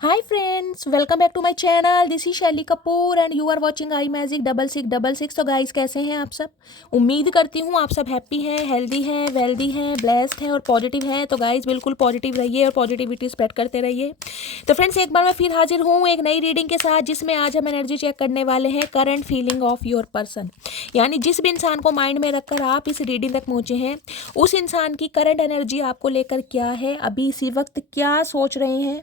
Hi friends, welcome back to my channel. This is Shaily Kapoor and you are watching I magic 6666। तो guys कैसे हैं आप सब। उम्मीद करती हूँ आप सब हैप्पी हैं, हेल्दी हैं, वेल्दी हैं, ब्लेस्ड हैं और पॉजिटिव हैं। तो गाइस बिल्कुल पॉजिटिव रहिए और पॉजिटिविटी स्प्रेड करते रहिए। तो फ्रेंड्स एक बार मैं फिर हाजिर हूँ एक नई रीडिंग के साथ, जिसमें आज हम एनर्जी चेक करने वाले हैं current feeling of your person. यानी जिस भी इंसान को माइंड में रखकर आप इस रीडिंग तक पहुँचे हैं, उस इंसान की करंट एनर्जी आपको लेकर क्या है, अभी इसी वक्त क्या सोच रहे हैं,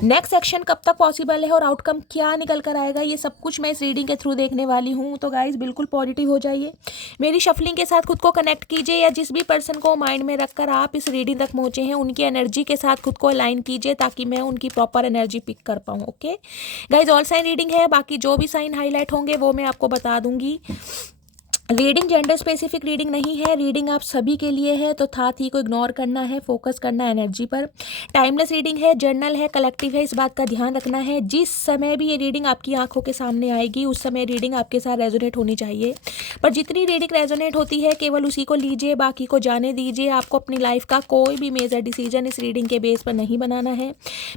नेक्स्ट एक्शन कब तक पॉसिबल है और आउटकम क्या निकल कर आएगा, ये सब कुछ मैं इस रीडिंग के थ्रू देखने वाली हूँ। तो गाइज बिल्कुल पॉजिटिव हो जाइए, मेरी शफलिंग के साथ खुद को कनेक्ट कीजिए, या जिस भी पर्सन को माइंड में रखकर आप इस रीडिंग तक पहुँचे हैं उनकी एनर्जी के साथ खुद को अलाइन कीजिए, ताकि मैं उनकी प्रॉपर एनर्जी पिक कर पाऊँ। Okay guys, all sign reading है, बाकी जो भी साइन हाईलाइट होंगे वो मैं आपको बता दूंगी। रीडिंग जेंडर स्पेसिफिक रीडिंग नहीं है, रीडिंग आप सभी के लिए है, तो था थी को इग्नोर करना है, फोकस करना है एनर्जी पर। टाइमलेस रीडिंग है, जर्नल है, कलेक्टिव है, इस बात का ध्यान रखना है। जिस समय भी ये रीडिंग आपकी आंखों के सामने आएगी उस समय रीडिंग आपके साथ रेजोनेट होनी चाहिए, पर जितनी रीडिंग रेजोनेट होती है केवल उसी को लीजिए, बाकी को जाने दीजिए। आपको अपनी लाइफ का कोई भी मेजर डिसीजन इस रीडिंग के बेस पर नहीं बनाना है।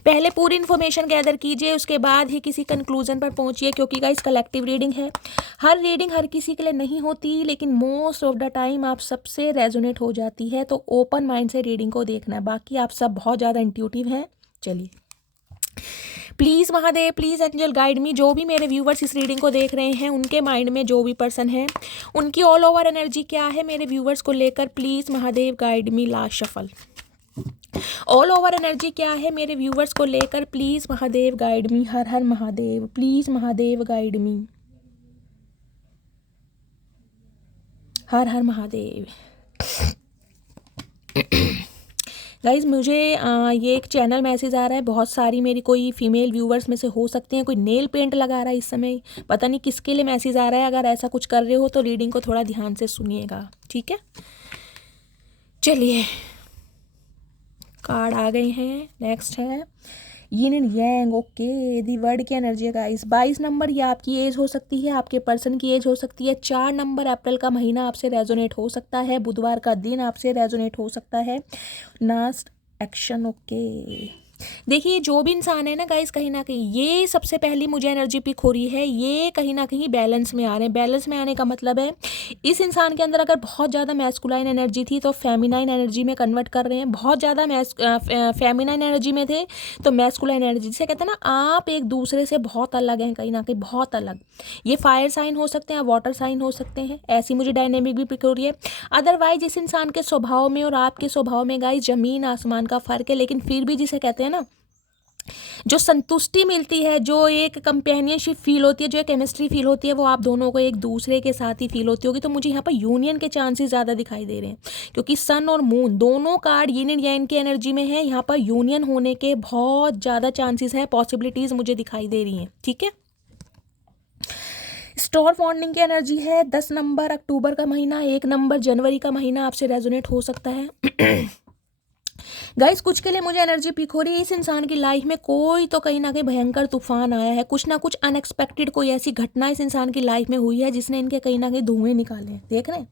पहले पूरी इन्फॉर्मेशन गैदर कीजिए, उसके बाद ही किसी कंक्लूजन पर पहुंचिए, क्योंकि गाइस कलेक्टिव रीडिंग है, हर रीडिंग हर किसी के लिए नहीं होती, लेकिन मोस्ट ऑफ द टाइम आप सबसे रेजोनेट हो जाती है। तो ओपन माइंड से रीडिंग को देखना है, बाकी आप सब बहुत ज़्यादा इंट्यूटिव हैं। चलिए, please Mahadev, please angel guide me. जो भी मेरे व्यूवर्स इस रीडिंग को देख रहे हैं उनके माइंड में जो भी पर्सन है उनकी ऑल ओवर एनर्जी क्या है मेरे व्यूवर्स को लेकर, please Mahadev guide me. Last shuffle, all over energy क्या है मेरे व्यूवर्स को लेकर, प्लीज़ महादेव गाइड मी। हर हर महादेव, प्लीज़ महादेव गाइड मी। हर हर महादेव। गाइज मुझे ये एक चैनल मैसेज आ रहा है, बहुत सारी मेरी कोई फीमेल व्यूवर्स में से हो सकते हैं कोई नेल पेंट लगा रहा है इस समय, पता नहीं किसके लिए मैसेज आ रहा है। अगर ऐसा कुछ कर रहे हो तो रीडिंग को थोड़ा ध्यान से सुनिएगा, ठीक है। चलिए, कार्ड आ गए हैं। नेक्स्ट है yin and yang. Okay, the word की एनर्जी है गाइस। 22 नंबर ये आपकी एज हो सकती है, आपके पर्सन की एज हो सकती है। 4 नंबर अप्रैल का महीना आपसे रेजोनेट हो सकता है, बुधवार का दिन आपसे रेजोनेट हो सकता है। Last action. ओके, देखिए जो भी इंसान है ना गाइस, कहीं ना कहीं ये सबसे पहली मुझे एनर्जी पिक हो रही है, ये कहीं ना कहीं बैलेंस में आ रहे हैं। बैलेंस में आने का मतलब है इस इंसान के अंदर अगर बहुत ज़्यादा मैस्कुलाइन एनर्जी थी तो फेमिनाइन एनर्जी में कन्वर्ट कर रहे हैं, बहुत ज़्यादा फेमिनाइन एनर्जी में थे तो मैस्कुलाइन एनर्जी, जिसे कहते हैं ना आप एक दूसरे से बहुत अलग हैं, कहीं ना कहीं बहुत अलग। ये फायर साइन हो सकते हैं, वाटर साइन हो सकते हैं, ऐसी मुझे डायनेमिक भी पिक हो रही है। अदरवाइज इस इंसान के स्वभाव में और आपके स्वभाव में गाइस जमीन आसमान का फ़र्क है, लेकिन फिर भी जिसे कहते हैं ना जो संतुष्टि मिलती है, जो एक कंपेनियनशिप फील होती है, जो एक केमिस्ट्री फील होती है, वो आप दोनों को एक दूसरे के साथ ही फील होती होगी। तो मुझे यहाँ पर यूनियन के चांसेस ज़्यादा दिखाई दे रहे हैं, क्योंकि सन और मून दोनों कार्ड यिन एंड यांग की एनर्जी में है। यहाँ पर यूनियन होने के बहुत ज़्यादा चांसेस हैं, पॉसिबिलिटीज़ मुझे दिखाई दे रही हैं, ठीक है। स्टॉर वार्निंग की एनर्जी है। 10 नंबर अक्टूबर का महीना, 1 नंबर जनवरी का महीना आपसे रेजोनेट हो सकता है। गाइस कुछ के लिए मुझे एनर्जी पिक हो रही है, इस इंसान की लाइफ में कोई तो कहीं ना कहीं भयंकर तूफान आया है, कुछ ना कुछ अनएक्सपेक्टेड कोई ऐसी घटना इस इंसान की लाइफ में हुई है जिसने इनके कहीं ना कहीं धुएं निकाले हैं। देख रहे हैं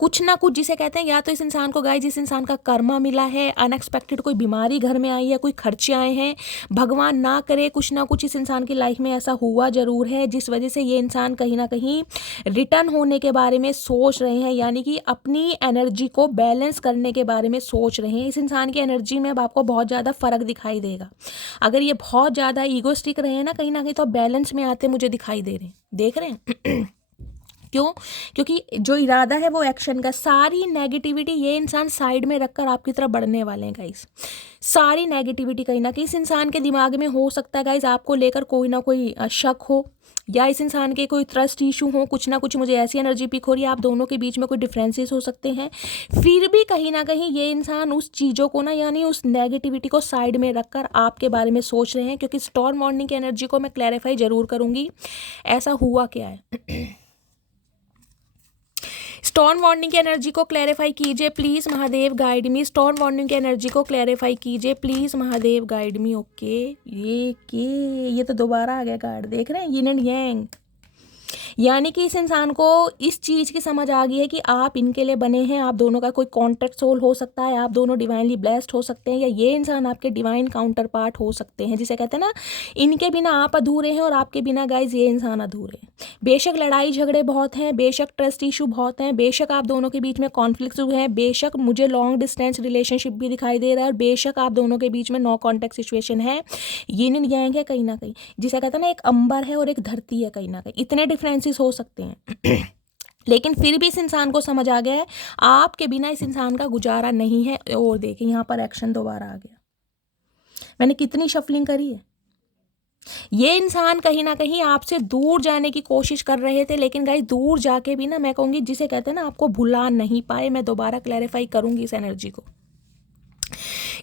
कुछ ना कुछ, जिसे कहते हैं या तो इस इंसान को गाइस जिस इंसान का कर्मा मिला है, अनएक्सपेक्टेड कोई बीमारी घर में आई है, कोई खर्चे आए हैं, भगवान ना करे कुछ ना कुछ इस इंसान की लाइफ में ऐसा हुआ जरूर है, जिस वजह से ये इंसान कहीं ना कहीं रिटर्न होने के बारे में सोच रहे हैं, यानी कि अपनी एनर्जी को बैलेंस करने के बारे में सोच रहे हैं। इस इंसान की एनर्जी में अब आपको बहुत ज़्यादा फर्क दिखाई देगा। अगर ये बहुत ज़्यादा ईगोस्टिक रहे हैं ना कहीं ना कहीं, तो बैलेंस में आते मुझे दिखाई दे रहे हैं। देख रहे हैं क्यों? क्योंकि जो इरादा है वो एक्शन का, सारी नेगेटिविटी ये इंसान साइड में रखकर आपकी तरफ बढ़ने वाले हैं गाइस। सारी नेगेटिविटी कहीं ना कहीं इस इंसान के दिमाग में हो सकता है गाइस, आपको लेकर कोई ना कोई शक हो, या इस इंसान के कोई ट्रस्ट इशू हो, कुछ ना कुछ मुझे ऐसी एनर्जी पिक हो रही है, आप दोनों के बीच में कोई डिफरेंसेस हो सकते हैं। फिर भी कहीं ना कहीं ये इंसान उस चीज़ों को ना, यानी उस नेगेटिविटी को साइड में रखकर आपके बारे में सोच रहे हैं, क्योंकि स्टॉर्म मॉर्निंग की एनर्जी को मैं क्लैरिफाई जरूर करूँगी ऐसा हुआ क्या है। स्टॉर्म वार्निंग की एनर्जी को क्लैरिफाई कीजिए please Mahadev guide me. Storm warning की एनर्जी को क्लैरिफाई कीजिए please Mahadev guide me. Okay, ये तो दोबारा आ गया कार्ड, देख रहे हैं यिन एंड यांग। यानी कि इस इंसान को इस चीज़ की समझ आ गई है कि आप इनके लिए बने हैं, आप दोनों का कोई कॉन्ट्रैक्ट सोल हो सकता है, आप दोनों डिवाइनली ब्लेस्ड हो सकते हैं, या ये इंसान आपके डिवाइन काउंटर पार्ट हो सकते हैं, जिसे कहते हैं ना इनके बिना आप अधूरे हैं और आपके बिना गाइज ये इंसान अधूरे हैं। बेशक लड़ाई झगड़े बहुत हैं, बेशक ट्रस्ट इशू बहुत हैं, बेशक आप दोनों के बीच में कॉन्फ्लिक्ट हुए हैं, बेशक मुझे लॉन्ग डिस्टेंस रिलेशनशिप भी दिखाई दे रहा है, और बेशक आप दोनों के बीच में नो कॉन्टैक्ट सिचुएशन है, यिन एंड यांग है कहीं ना कहीं, जिसे कहते हैं ना एक अंबर है और एक धरती है कहीं ना कहीं, इतने डिफरेंसेस हो सकते हैं लेकिन फिर भी इस इंसान को समझ आ गया है आपके बिना इस इंसान का गुजारा नहीं है। और देखिए यहाँ पर एक्शन दोबारा आ गया, मैंने कितनी शफलिंग करी है। ये इंसान कहीं ना कहीं आपसे दूर जाने की कोशिश कर रहे थे, लेकिन गाइस दूर जाके भी ना मैं कहूँगी जिसे कहते हैं ना आपको भुला नहीं पाए। मैं दोबारा क्लैरिफाई करूँगी इस एनर्जी को।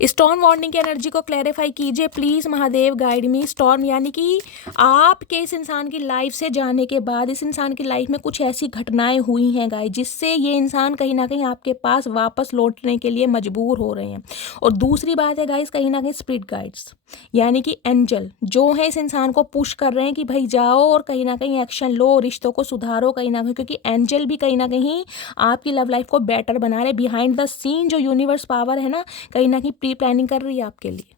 स्टॉर्म वार्निंग की एनर्जी को क्लैरिफाई कीजिए please Mahadev, guide me. Storm यानी कि आपके इस इंसान की लाइफ से जाने के बाद इस इंसान की लाइफ में कुछ ऐसी घटनाएं हुई हैं गाइस, जिससे ये इंसान कहीं ना कहीं आपके पास वापस लौटने के लिए मजबूर हो रहे हैं। और दूसरी बात है गाइस, कहीं ना कहीं स्पिरिट गाइड्स यानी कि एंजल जो है इस इंसान को पुश कर रहे हैं कि भाई जाओ और कहीं ना कहीं एक्शन लो, रिश्तों को सुधारो कहीं ना कहीं, क्योंकि एंजल भी कहीं ना कहीं आपकी लव लाइफ को बेटर बना रहे। बिहाइंड द सीन जो यूनिवर्स पावर है ना कहीं ना कहीं प्री प्लानिंग कर रही है आपके लिए।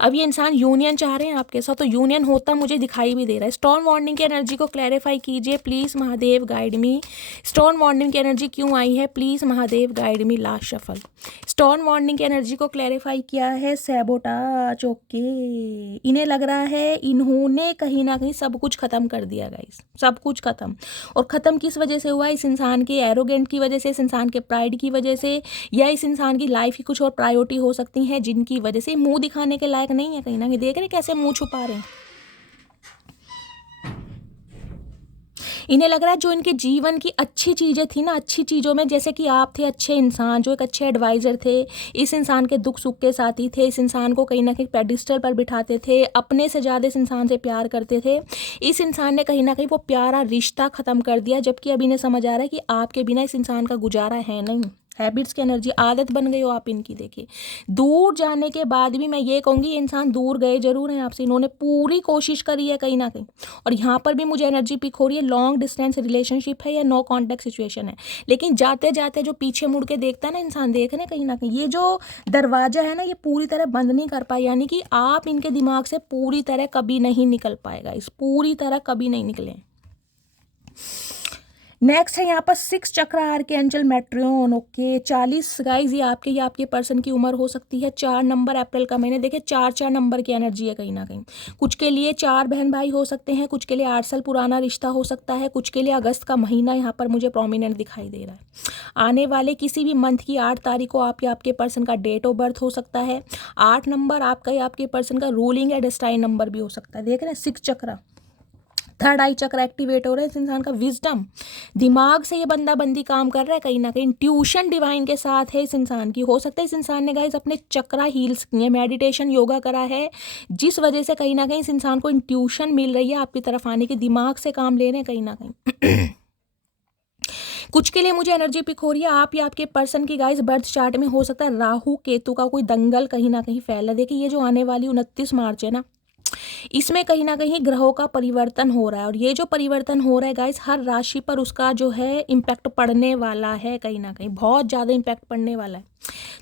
अब ये इंसान यूनियन चाह रहे हैं आपके साथ, तो यूनियन होता मुझे दिखाई भी दे रहा है। स्टॉर्म वार्निंग की एनर्जी को क्लैरिफाई कीजिए please Mahadev, guide me. Storm warning की एनर्जी क्यों आई है please Mahadev, guide me. Last shuffle storm warning की एनर्जी को क्लैरिफाई किया है सैबोटाज। ओके, इन्हें लग रहा है इन्होंने कहीं ना कहीं सब कुछ ख़त्म कर दिया गाइस, सब कुछ ख़त्म। और ख़त्म किस वजह से हुआ? इस इंसान के एरोगेंट की वजह से, इस इंसान के प्राइड की वजह से, या इस इंसान की लाइफ की कुछ और प्रायोरिटी हो सकती हैं जिनकी वजह से मुंह दिखाने के लायक नहीं है कहीं ना कहीं। देख रहे कैसे मुंह छुपा रहे हैं। इन्हें लग रहा है जो इनके जीवन की अच्छी चीज़ें थी ना, अच्छी चीज़ों में जैसे कि आप थे अच्छे इंसान, जो एक अच्छे एडवाइज़र थे, इस इंसान के दुख सुख के साथी थे, इस इंसान को कहीं ना कहीं पेडिस्टल पर बिठाते थे, अपने से ज़्यादा इस इंसान से प्यार करते थे। इस इंसान ने कहीं ना कहीं वो प्यारा रिश्ता ख़त्म कर दिया, जबकि अब इन्हें समझ आ रहा है कि आपके बिना इस इंसान का गुजारा है नहीं। हैबिट्स की एनर्जी, आदत बन गई हो आप इनकी। देखिए दूर जाने के बाद भी मैं ये कहूँगी इंसान दूर गए जरूर हैं आपसे, इन्होंने पूरी कोशिश करी है कहीं ना कहीं। और यहाँ पर भी मुझे एनर्जी पिक हो रही है लॉन्ग डिस्टेंस रिलेशनशिप है या नो कॉन्टैक्ट सिचुएशन है, लेकिन जाते जाते जो पीछे मुड़ के देखता है ना इंसान, देख रहे कहीं ना कहीं ये जो दरवाजा है ना ये पूरी तरह बंद नहीं कर पाए, यानी कि आप इनके दिमाग से पूरी तरह कभी नहीं निकल पाएगा, इस पूरी तरह कभी नहीं निकले। नेक्स्ट है यहाँ पर 6 चक्र आर्कएंजल मैट्रियन। ओके 40 गाइज, ये आपके पर्सन की उम्र हो सकती है। 4 नंबर अप्रैल का महीने, देखिए 4 नंबर की एनर्जी है कहीं ना कहीं। कुछ के लिए 4 बहन भाई हो सकते हैं, कुछ के लिए 8 साल पुराना रिश्ता हो सकता है, कुछ के लिए अगस्त का महीना यहाँ पर मुझे प्रोमिनेंट दिखाई दे रहा है। आने वाले किसी भी मंथ की 8 तारीख को आप या आपके पर्सन का डेट ऑफ बर्थ हो सकता है। 8 नंबर आपका या आपके पर्सन का रूलिंग या डेस्टाइन नंबर भी हो सकता है। देख रहे हैं 6 चक्र, थर्ड आई चक्र एक्टिवेट हो रहा है। इस इंसान का विजडम, दिमाग से ये बंदा बंदी काम कर रहा है कहीं ना कहीं। ट्यूशन डिवाइन के साथ है इस इंसान की। हो सकता है इस इंसान ने गाइस अपने चक्रा हील्स किए, मेडिटेशन योगा करा है, जिस वजह से कहीं ना कहीं इस इंसान को इंट्यूशन मिल रही है आपकी तरफ आने की, दिमाग से काम ले रहे हैं कहीं ना कहीं। कुछ के लिए मुझे एनर्जी पिक हो रही है आप या आपके पर्सन की गाइस बर्थ चार्ट में हो सकता है राहु केतु का कोई दंगल कहीं ना कहीं फैला। देखिए ये जो आने वाली 29 मार्च है ना, इसमें कहीं ना कहीं ग्रहों का परिवर्तन हो रहा है, और ये जो परिवर्तन हो रहा है गाइस हर राशि पर उसका जो है इम्पैक्ट पड़ने वाला है, कहीं ना कहीं बहुत ज़्यादा इम्पैक्ट पड़ने वाला है।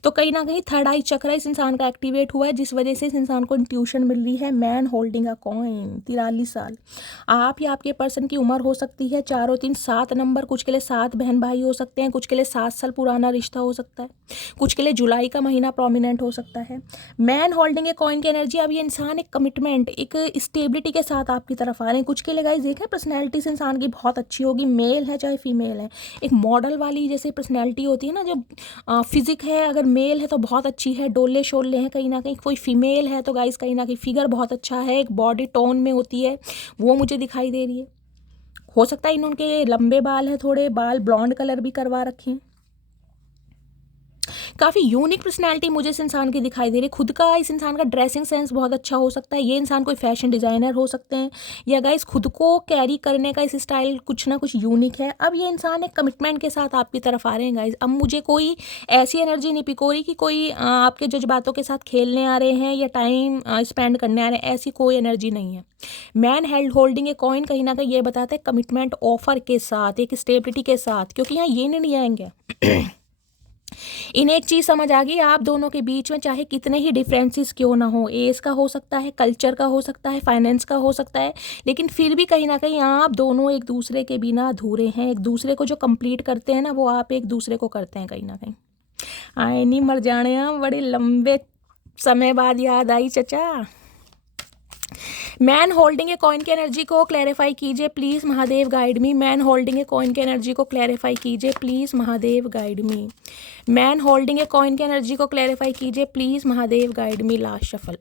तो कहीं ना कहीं थर्ड आई चक्र इस इंसान का एक्टिवेट हुआ है, जिस वजह से इस इंसान को इंट्यूशन मिल रही है। मैन होल्डिंग अ कॉइन, 43 साल आप या आपके पर्सन की उम्र हो सकती है। 4 और 3 7 नंबर, कुछ के लिए 7 बहन भाई हो सकते हैं, कुछ के लिए 7 साल पुराना रिश्ता हो सकता है, कुछ के लिए जुलाई का महीना प्रोमिनेंट हो सकता है। मैन होल्डिंग ए कॉइन की एनर्जी, अब ये इंसान एक कमिटमेंट, एक स्टेबिलिटी के साथ आपकी तरफ आ रहे हैं। कुछ के लिए गाइस देखें पर्सनैलिटी इस इंसान की बहुत अच्छी होगी, मेल है चाहे फीमेल है, एक मॉडल वाली जैसे पर्सनैलिटी होती है ना, जो फिजिक है अगर मेल है तो बहुत अच्छी है, डोले शोले हैं कहीं ना कहीं। कोई फीमेल है तो गाइस कहीं ना कहीं फिगर बहुत अच्छा है, एक बॉडी टोन में होती है, वो मुझे दिखाई दे रही है। हो सकता है इनके लंबे बाल है, थोड़े बाल ब्लॉन्ड कलर भी करवा रखे हैं। काफ़ी यूनिक पर्सनैलिटी मुझे इस इंसान की दिखाई दे रही है। खुद का इस इंसान का ड्रेसिंग सेंस बहुत अच्छा हो सकता है। ये इंसान कोई फैशन डिज़ाइनर हो सकते हैं, या गाइस खुद को कैरी करने का इस स्टाइल कुछ ना कुछ यूनिक है। अब ये इंसान एक कमिटमेंट के साथ आपकी तरफ आ रहे हैं गाइस। अब मुझे कोई ऐसी एनर्जी नहीं पिको रही कि कोई आपके जज्बातों के साथ खेलने आ रहे हैं या टाइम स्पेंड करने आ रहे हैं, ऐसी कोई एनर्जी नहीं है। Man held holding a coin कहीं ना कहीं ये बताता है कमिटमेंट ऑफर के साथ, एक स्टेबिलिटी के साथ, क्योंकि यहाँ ये नहीं आएंगे। इन्हें एक चीज़ समझ आ गई, आप दोनों के बीच में चाहे कितने ही डिफरेंसेस क्यों ना हो, एज का हो सकता है, कल्चर का हो सकता है, फाइनेंस का हो सकता है, लेकिन फिर भी कहीं ना कहीं आप दोनों एक दूसरे के बिना अधूरे हैं। एक दूसरे को जो कंप्लीट करते हैं ना, वो आप एक दूसरे को करते हैं कहीं ना कहीं। आए नहीं मर जाने, बड़े लंबे समय बाद याद आई चचा। मैन होल्डिंग ए कॉइन की एनर्जी को क्लैरिफाई कीजिए please, Mahadev guide me. Man holding a coin की एनर्जी को क्लैरिफाई कीजिए please, Mahadev guide me. Man holding a coin की एनर्जी को क्लैरिफाई कीजिए please, Mahadev guide me. Last shuffle.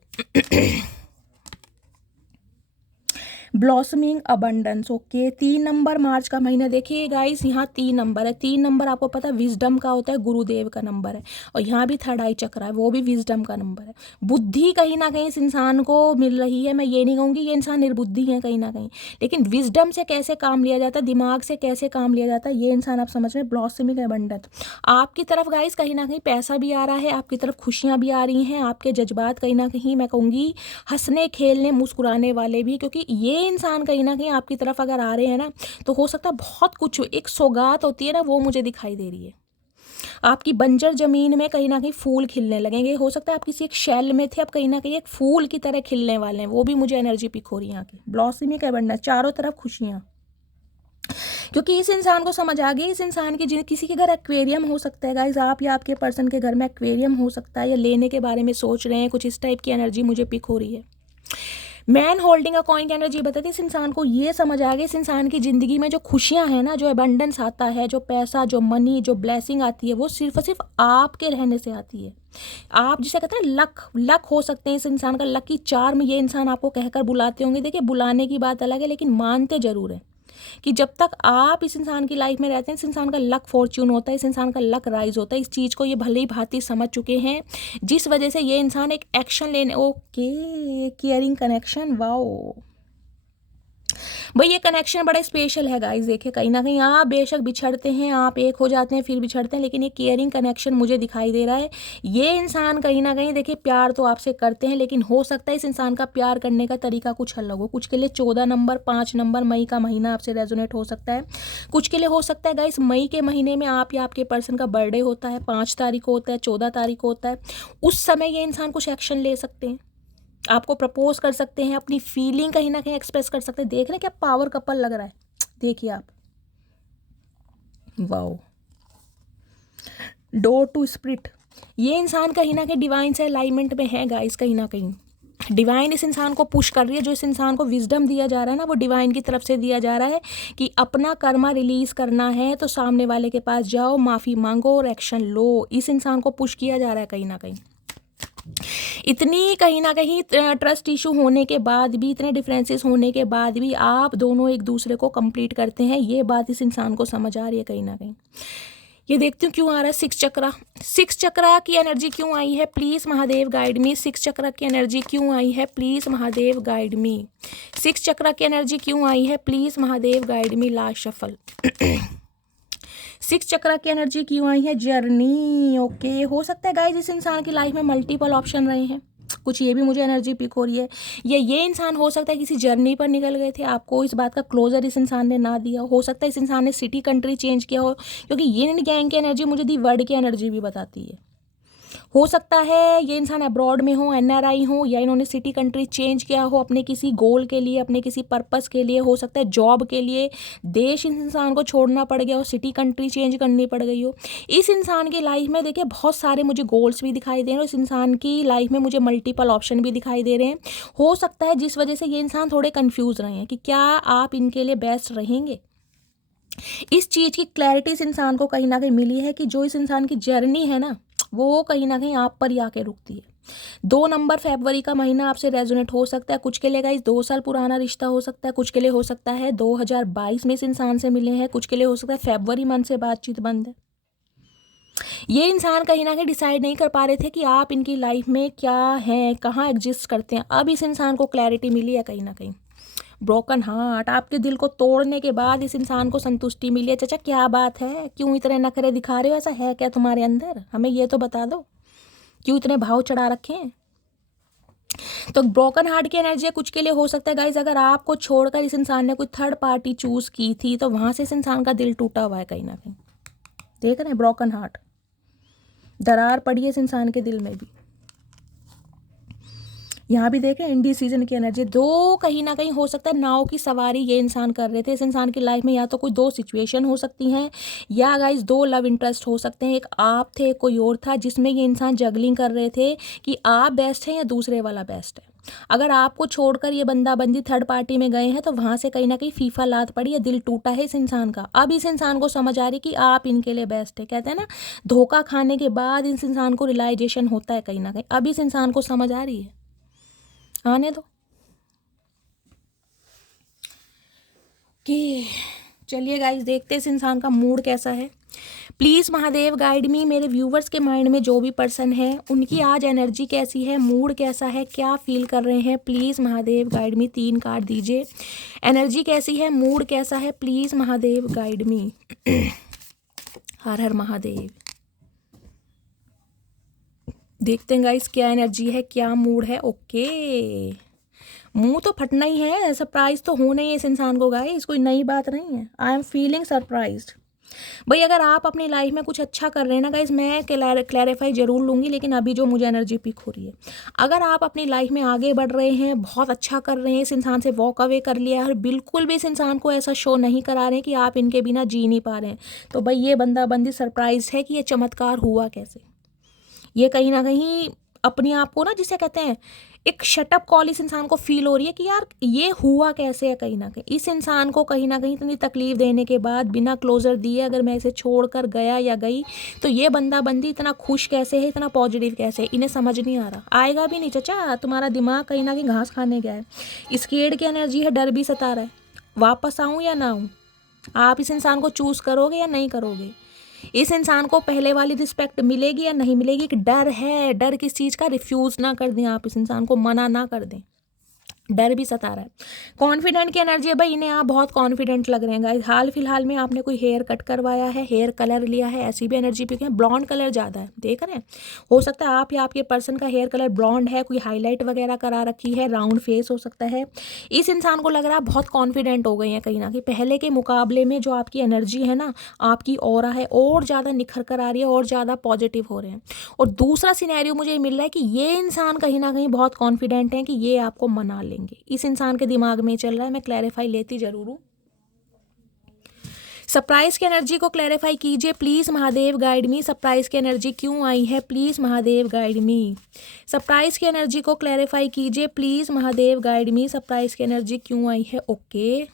Blossoming abundance, okay. 3 number March का महीना। देखिए गाइस, यहाँ 3 नंबर है। 3 नंबर आपको पता है विजडम का होता है, गुरुदेव का नंबर है। और यहाँ भी थर्ड आई चक्र है, वो भी विजडम का नंबर है। बुद्धि कहीं ना कहीं इस इंसान को मिल रही है। मैं ये नहीं कहूँगी ये इंसान निर्बुद्धि है कहीं ना कहीं, लेकिन विजडम से कैसे काम लिया जाता है, दिमाग से कैसे काम लिया जाता है, ये इंसान आप समझ रहे हैं। ब्लॉसमिंग अबंडेंस, आपकी तरफ गाइस कहीं ना कहीं पैसा भी आ रहा है, आपकी तरफ खुशियाँ भी आ रही हैं, आपके जज्बात कहीं ना कहीं मैं कहूँगी हंसने खेलने मुस्कुराने वाले भी, क्योंकि ये इंसान कहीं ना कहीं आपकी तरफ अगर आ रहे हैं ना, तो हो सकता है बहुत कुछ एक सौगात होती है ना, वो मुझे दिखाई दे रही है। आपकी बंजर जमीन में कहीं ना कहीं फूल खिलने लगेंगे। हो सकता है आप किसी एक शेल में थे, अब कहीं ना कहीं एक फूल की तरह खिलने वाले हैं। वो भी मुझे एनर्जी पिक हो रही है यहाँ की। ब्लॉसमिंग अबंडेंस, चारों तरफ खुशियाँ, क्योंकि इस इंसान को समझ आ गई। इस इंसान की किसी के घर एक्वेरियम हो सकता है गाइज, आप या आपके पर्सन के घर में एक्वेरियम हो सकता है, या लेने के बारे में सोच रहे हैं, कुछ इस टाइप की एनर्जी मुझे पिक हो रही है। मैन होल्डिंग अ कॉइन की एनर्जी बताती है इस इंसान को ये समझ आ गई, इस इंसान की ज़िंदगी में जो खुशियां हैं ना, जो अबंडेंस आता है, जो पैसा, जो मनी, जो ब्लेसिंग आती है, वो सिर्फ और सिर्फ आपके रहने से आती है। आप जिसे कहते हैं लक हो सकते हैं इस इंसान का, लकी चार्म ये इंसान आपको कहकर बुलाते होंगे। देखिए बुलाने की बात अलग है, लेकिन मानते जरूर हैं कि जब तक आप इस इंसान की लाइफ में रहते हैं, इस इंसान का लक फॉर्च्यून होता है, इस इंसान का लक राइज होता है। इस चीज़ को ये भले ही भांति समझ चुके हैं, जिस वजह से ये इंसान एक एक्शन लेने, ओके, केयरिंग कनेक्शन, वाओ भाई ये कनेक्शन बड़ा स्पेशल है गाइस। देखिए कहीं ना कहीं आप बेशक बिछड़ते हैं, आप एक हो जाते हैं फिर बिछड़ते हैं, लेकिन ये केयरिंग कनेक्शन मुझे दिखाई दे रहा है। ये इंसान कहीं ना कहीं देखिए प्यार तो आपसे करते हैं, लेकिन हो सकता है इस इंसान का प्यार करने का तरीका कुछ अलग हो। कुछ के लिए 14 नंबर 5 नंबर मई का महीना आपसे रेजोनेट हो सकता है। कुछ के लिए हो सकता है गाइस मई के महीने में आप या आपके पर्सन का बर्थडे होता है, 5 तारीख को होता है, 14 तारीख को होता है। उस समय ये इंसान कुछ एक्शन ले सकते हैं, आपको प्रपोज कर सकते हैं, अपनी फीलिंग कहीं ना कहीं एक्सप्रेस कर सकते हैं। देख रहे हैं क्या पावर कपल लग रहा है, देखिए आप, वाओ। डोर टू स्पिरिट, ये इंसान कहीं ना कहीं डिवाइन से अलाइनमेंट में है गाइस। कहीं ना कहीं डिवाइन इस इंसान को पुश कर रही है। जो इस इंसान को विजडम दिया जा रहा है ना, वो डिवाइन की तरफ से दिया जा रहा है कि अपना कर्मा रिलीज करना है तो सामने वाले के पास जाओ, माफ़ी मांगो और एक्शन लो। इस इंसान को पुश किया जा रहा है कहीं ना कहीं। इतनी कहीं ना कहीं ट्रस्ट इशू होने के बाद भी, इतने डिफरेंसेस होने के बाद भी आप दोनों एक दूसरे को कंप्लीट करते हैं, ये बात इस इंसान को समझ आ रही है कहीं ना कहीं। ये देखती हूँ क्यों आ रहा है 6 चक्रा। 6 चक्रा की एनर्जी क्यों आई है प्लीज़ महादेव गाइड मी। 6 चक्रा की एनर्जी क्यों आई है प्लीज़ महादेव गाइड मी। 6 चक्रा की एनर्जी क्यों आई है please Mahadev guide me. Last shuffle. 6 चक्रा की एनर्जी क्यों आई है, जर्नी, ओके। हो सकता है गाइस इस इंसान की लाइफ में मल्टीपल ऑप्शन रहे हैं, कुछ ये भी मुझे एनर्जी पिक हो रही है। ये इंसान हो सकता है किसी जर्नी पर निकल गए थे, आपको इस बात का क्लोजर इस इंसान ने ना दिया। हो सकता है इस इंसान ने सिटी कंट्री चेंज किया हो, क्योंकि ये गैंग की एनर्जी मुझे दी वर्ड की एनर्जी भी बताती है। हो सकता है ये इंसान अब्रॉड में हो, एनआरआई हो, या इन्होंने सिटी कंट्री चेंज किया हो अपने किसी गोल के लिए, अपने किसी पर्पस के लिए। हो सकता है जॉब के लिए देश इस इंसान को छोड़ना पड़ गया हो, सिटी कंट्री चेंज करनी पड़ गई हो। इस इंसान की लाइफ में देखिए बहुत सारे मुझे गोल्स भी दिखाई दे रहे हैं, इस इंसान की लाइफ में मुझे मल्टीपल ऑप्शन भी दिखाई दे रहे हैं। हो सकता है जिस वजह से ये इंसान थोड़े कन्फ्यूज रहे हैं कि क्या आप इनके लिए बेस्ट रहेंगे। इस चीज़ की क्लैरिटी इस इंसान को कहीं ना कहीं मिली है कि जो इस इंसान की जर्नी है ना, वो कहीं ना कहीं आप पर ही आके रुकती है। 2 नंबर फरवरी का महीना आपसे रेजोनेट हो सकता है। कुछ के लिए गाइस 2 साल पुराना रिश्ता हो सकता है, कुछ के लिए हो सकता है 2022 में इस इंसान से मिले हैं, कुछ के लिए हो सकता है फरवरी मंथ से बातचीत बंद है। ये इंसान कहीं ना कहीं डिसाइड नहीं कर पा रहे थे कि आप इनकी लाइफ में क्या हैं, कहाँ एग्जिस्ट करते हैं। अब इस इंसान को क्लैरिटी मिली है कहीं ना कहीं। ब्रोकन हार्ट, आपके दिल को तोड़ने के बाद इस इंसान को संतुष्टि मिली है। चाचा क्या बात है, क्यों इतने नखरे दिखा रहे हो, ऐसा है क्या तुम्हारे अंदर, हमें ये तो बता दो, क्यों इतने भाव चढ़ा रखे हैं। तो ब्रोकन हार्ट की एनर्जी कुछ के लिए हो सकता है गाइज, अगर आपको छोड़कर इस इंसान ने कोई थर्ड पार्टी चूज की थी तो वहां से इस इंसान का दिल टूटा हुआ है कहीं ना कहीं। देख रहे हैं, ब्रोकन हार्ट, दरार पड़ी है इस इंसान के दिल में भी। यहाँ भी देखें इंडिसीजन की एनर्जी, दो कहीं ना कहीं हो सकता है नाव की सवारी ये इंसान कर रहे थे। इस इंसान की लाइफ में या तो कोई दो सिचुएशन हो सकती हैं, या गाइस दो लव इंटरेस्ट हो सकते हैं। एक आप थे, कोई और था, जिसमें ये इंसान जगलिंग कर रहे थे कि आप बेस्ट हैं या दूसरे वाला बेस्ट है। अगर आपको छोड़कर ये बंदा बंदी थर्ड पार्टी में गए हैं तो वहाँ से कहीं ना कहीं फीफा लात पड़ी है, दिल टूटा है इस इंसान का। अब इस इंसान को समझ आ रही कि आप इनके लिए बेस्ट है। कहते हैं ना, धोखा खाने के बाद इस इंसान को रियलाइजेशन होता है कहीं ना कहीं। अब इस इंसान को समझ आ रही है, आने दो कि चलिए गाइस देखते हैं इस इंसान का मूड कैसा है। प्लीज़ महादेव गाइड मी, मेरे व्यूवर्स के माइंड में जो भी पर्सन है उनकी आज एनर्जी कैसी है, मूड कैसा है, क्या फील कर रहे हैं। Please Mahadev guide me, 3 card दीजिए। एनर्जी कैसी है, मूड कैसा है, प्लीज़ महादेव गाइड मी। हर हर महादेव। देखते हैं गाइस क्या एनर्जी है, क्या मूड है। ओके, मुंह तो फटना ही है, सरप्राइज तो होना ही है इस इंसान को गाइस, कोई नई बात नहीं है। I am feeling surprised. भाई अगर आप अपनी लाइफ में कुछ अच्छा कर रहे हैं ना गाइस, मैं क्लैरिफाई जरूर लूँगी, लेकिन अभी जो मुझे एनर्जी पिक हो रही है, अगर आप अपनी लाइफ में आगे बढ़ रहे हैं, बहुत अच्छा कर रहे हैं, इस इंसान से वॉक अवे कर लिया है और बिल्कुल भी इस इंसान को ऐसा शो नहीं करा रहे हैं कि आप इनके बिना जी नहीं पा रहे हैं, तो भाई ये बंदा बंदी सरप्राइज है कि ये चमत्कार हुआ कैसे। ये कहीं ना कहीं अपने आप को ना, जिसे कहते हैं एक शटअप कॉल इस इंसान को फील हो रही है कि यार ये हुआ कैसे है। कहीं ना कहीं इस इंसान को कहीं ना कहीं इतनी तकलीफ देने के बाद बिना क्लोजर दिए अगर मैं इसे छोड़कर गया या गई तो ये बंदा बंदी इतना खुश कैसे है, इतना पॉजिटिव कैसे है, इन्हें समझ नहीं आ रहा। आएगा भी नहीं चाचा, तुम्हारा दिमाग कहीं ना कहीं घास खाने गया है। स्केर्ड की एनर्जी है, डर भी सता रहा है, वापस आऊँ या ना आऊँ। आप इस इंसान को चूज़ करोगे या नहीं करोगे। इस इंसान को पहले वाली रिस्पेक्ट मिलेगी या नहीं मिलेगी। एक डर है, डर किस चीज़ का, रिफ्यूज़ ना कर दें आप, इस इंसान को मना ना कर दें, डर भी सता रहा है। कॉन्फिडेंट की एनर्जी है भाई, इन्हें आप बहुत कॉन्फिडेंट लग रहे हैं गाइस। हाल फिलहाल में आपने कोई हेयर कट करवाया है, हेयर कलर लिया है, ऐसी भी एनर्जी पे ब्लॉन्ड कलर ज़्यादा है, देख रहे हैं। हो सकता है आप या आपके पर्सन का हेयर कलर ब्लॉन्ड है, कोई हाईलाइट वगैरह करा रखी है, राउंड फेस हो सकता है। इस इंसान को लग रहा है बहुत कॉन्फिडेंट हो गए हैं कहीं ना कहीं, पहले के मुकाबले में जो आपकी एनर्जी है ना, आपकी ऑरा है और ज़्यादा निखर कर आ रही है और ज़्यादा पॉजिटिव हो रहे हैं। और दूसरा सिनेरियो मुझे मिल रहा है कि ये इंसान कहीं ना कहीं बहुत कॉन्फिडेंट है कि ये आपको मना लेंगे। इस इंसान के दिमाग में चल रहा है, मैं क्लैरिफाई लेती जरूर हूँ। सरप्राइज की एनर्जी को क्लैरिफाई कीजिए please Mahadev guide me. Surprise की एनर्जी क्यों आई है, please Mahadev guide me. Surprise की एनर्जी को क्लैरिफाई कीजिए please Mahadev guide me. Surprise की एनर्जी क्यों आई है। ओके,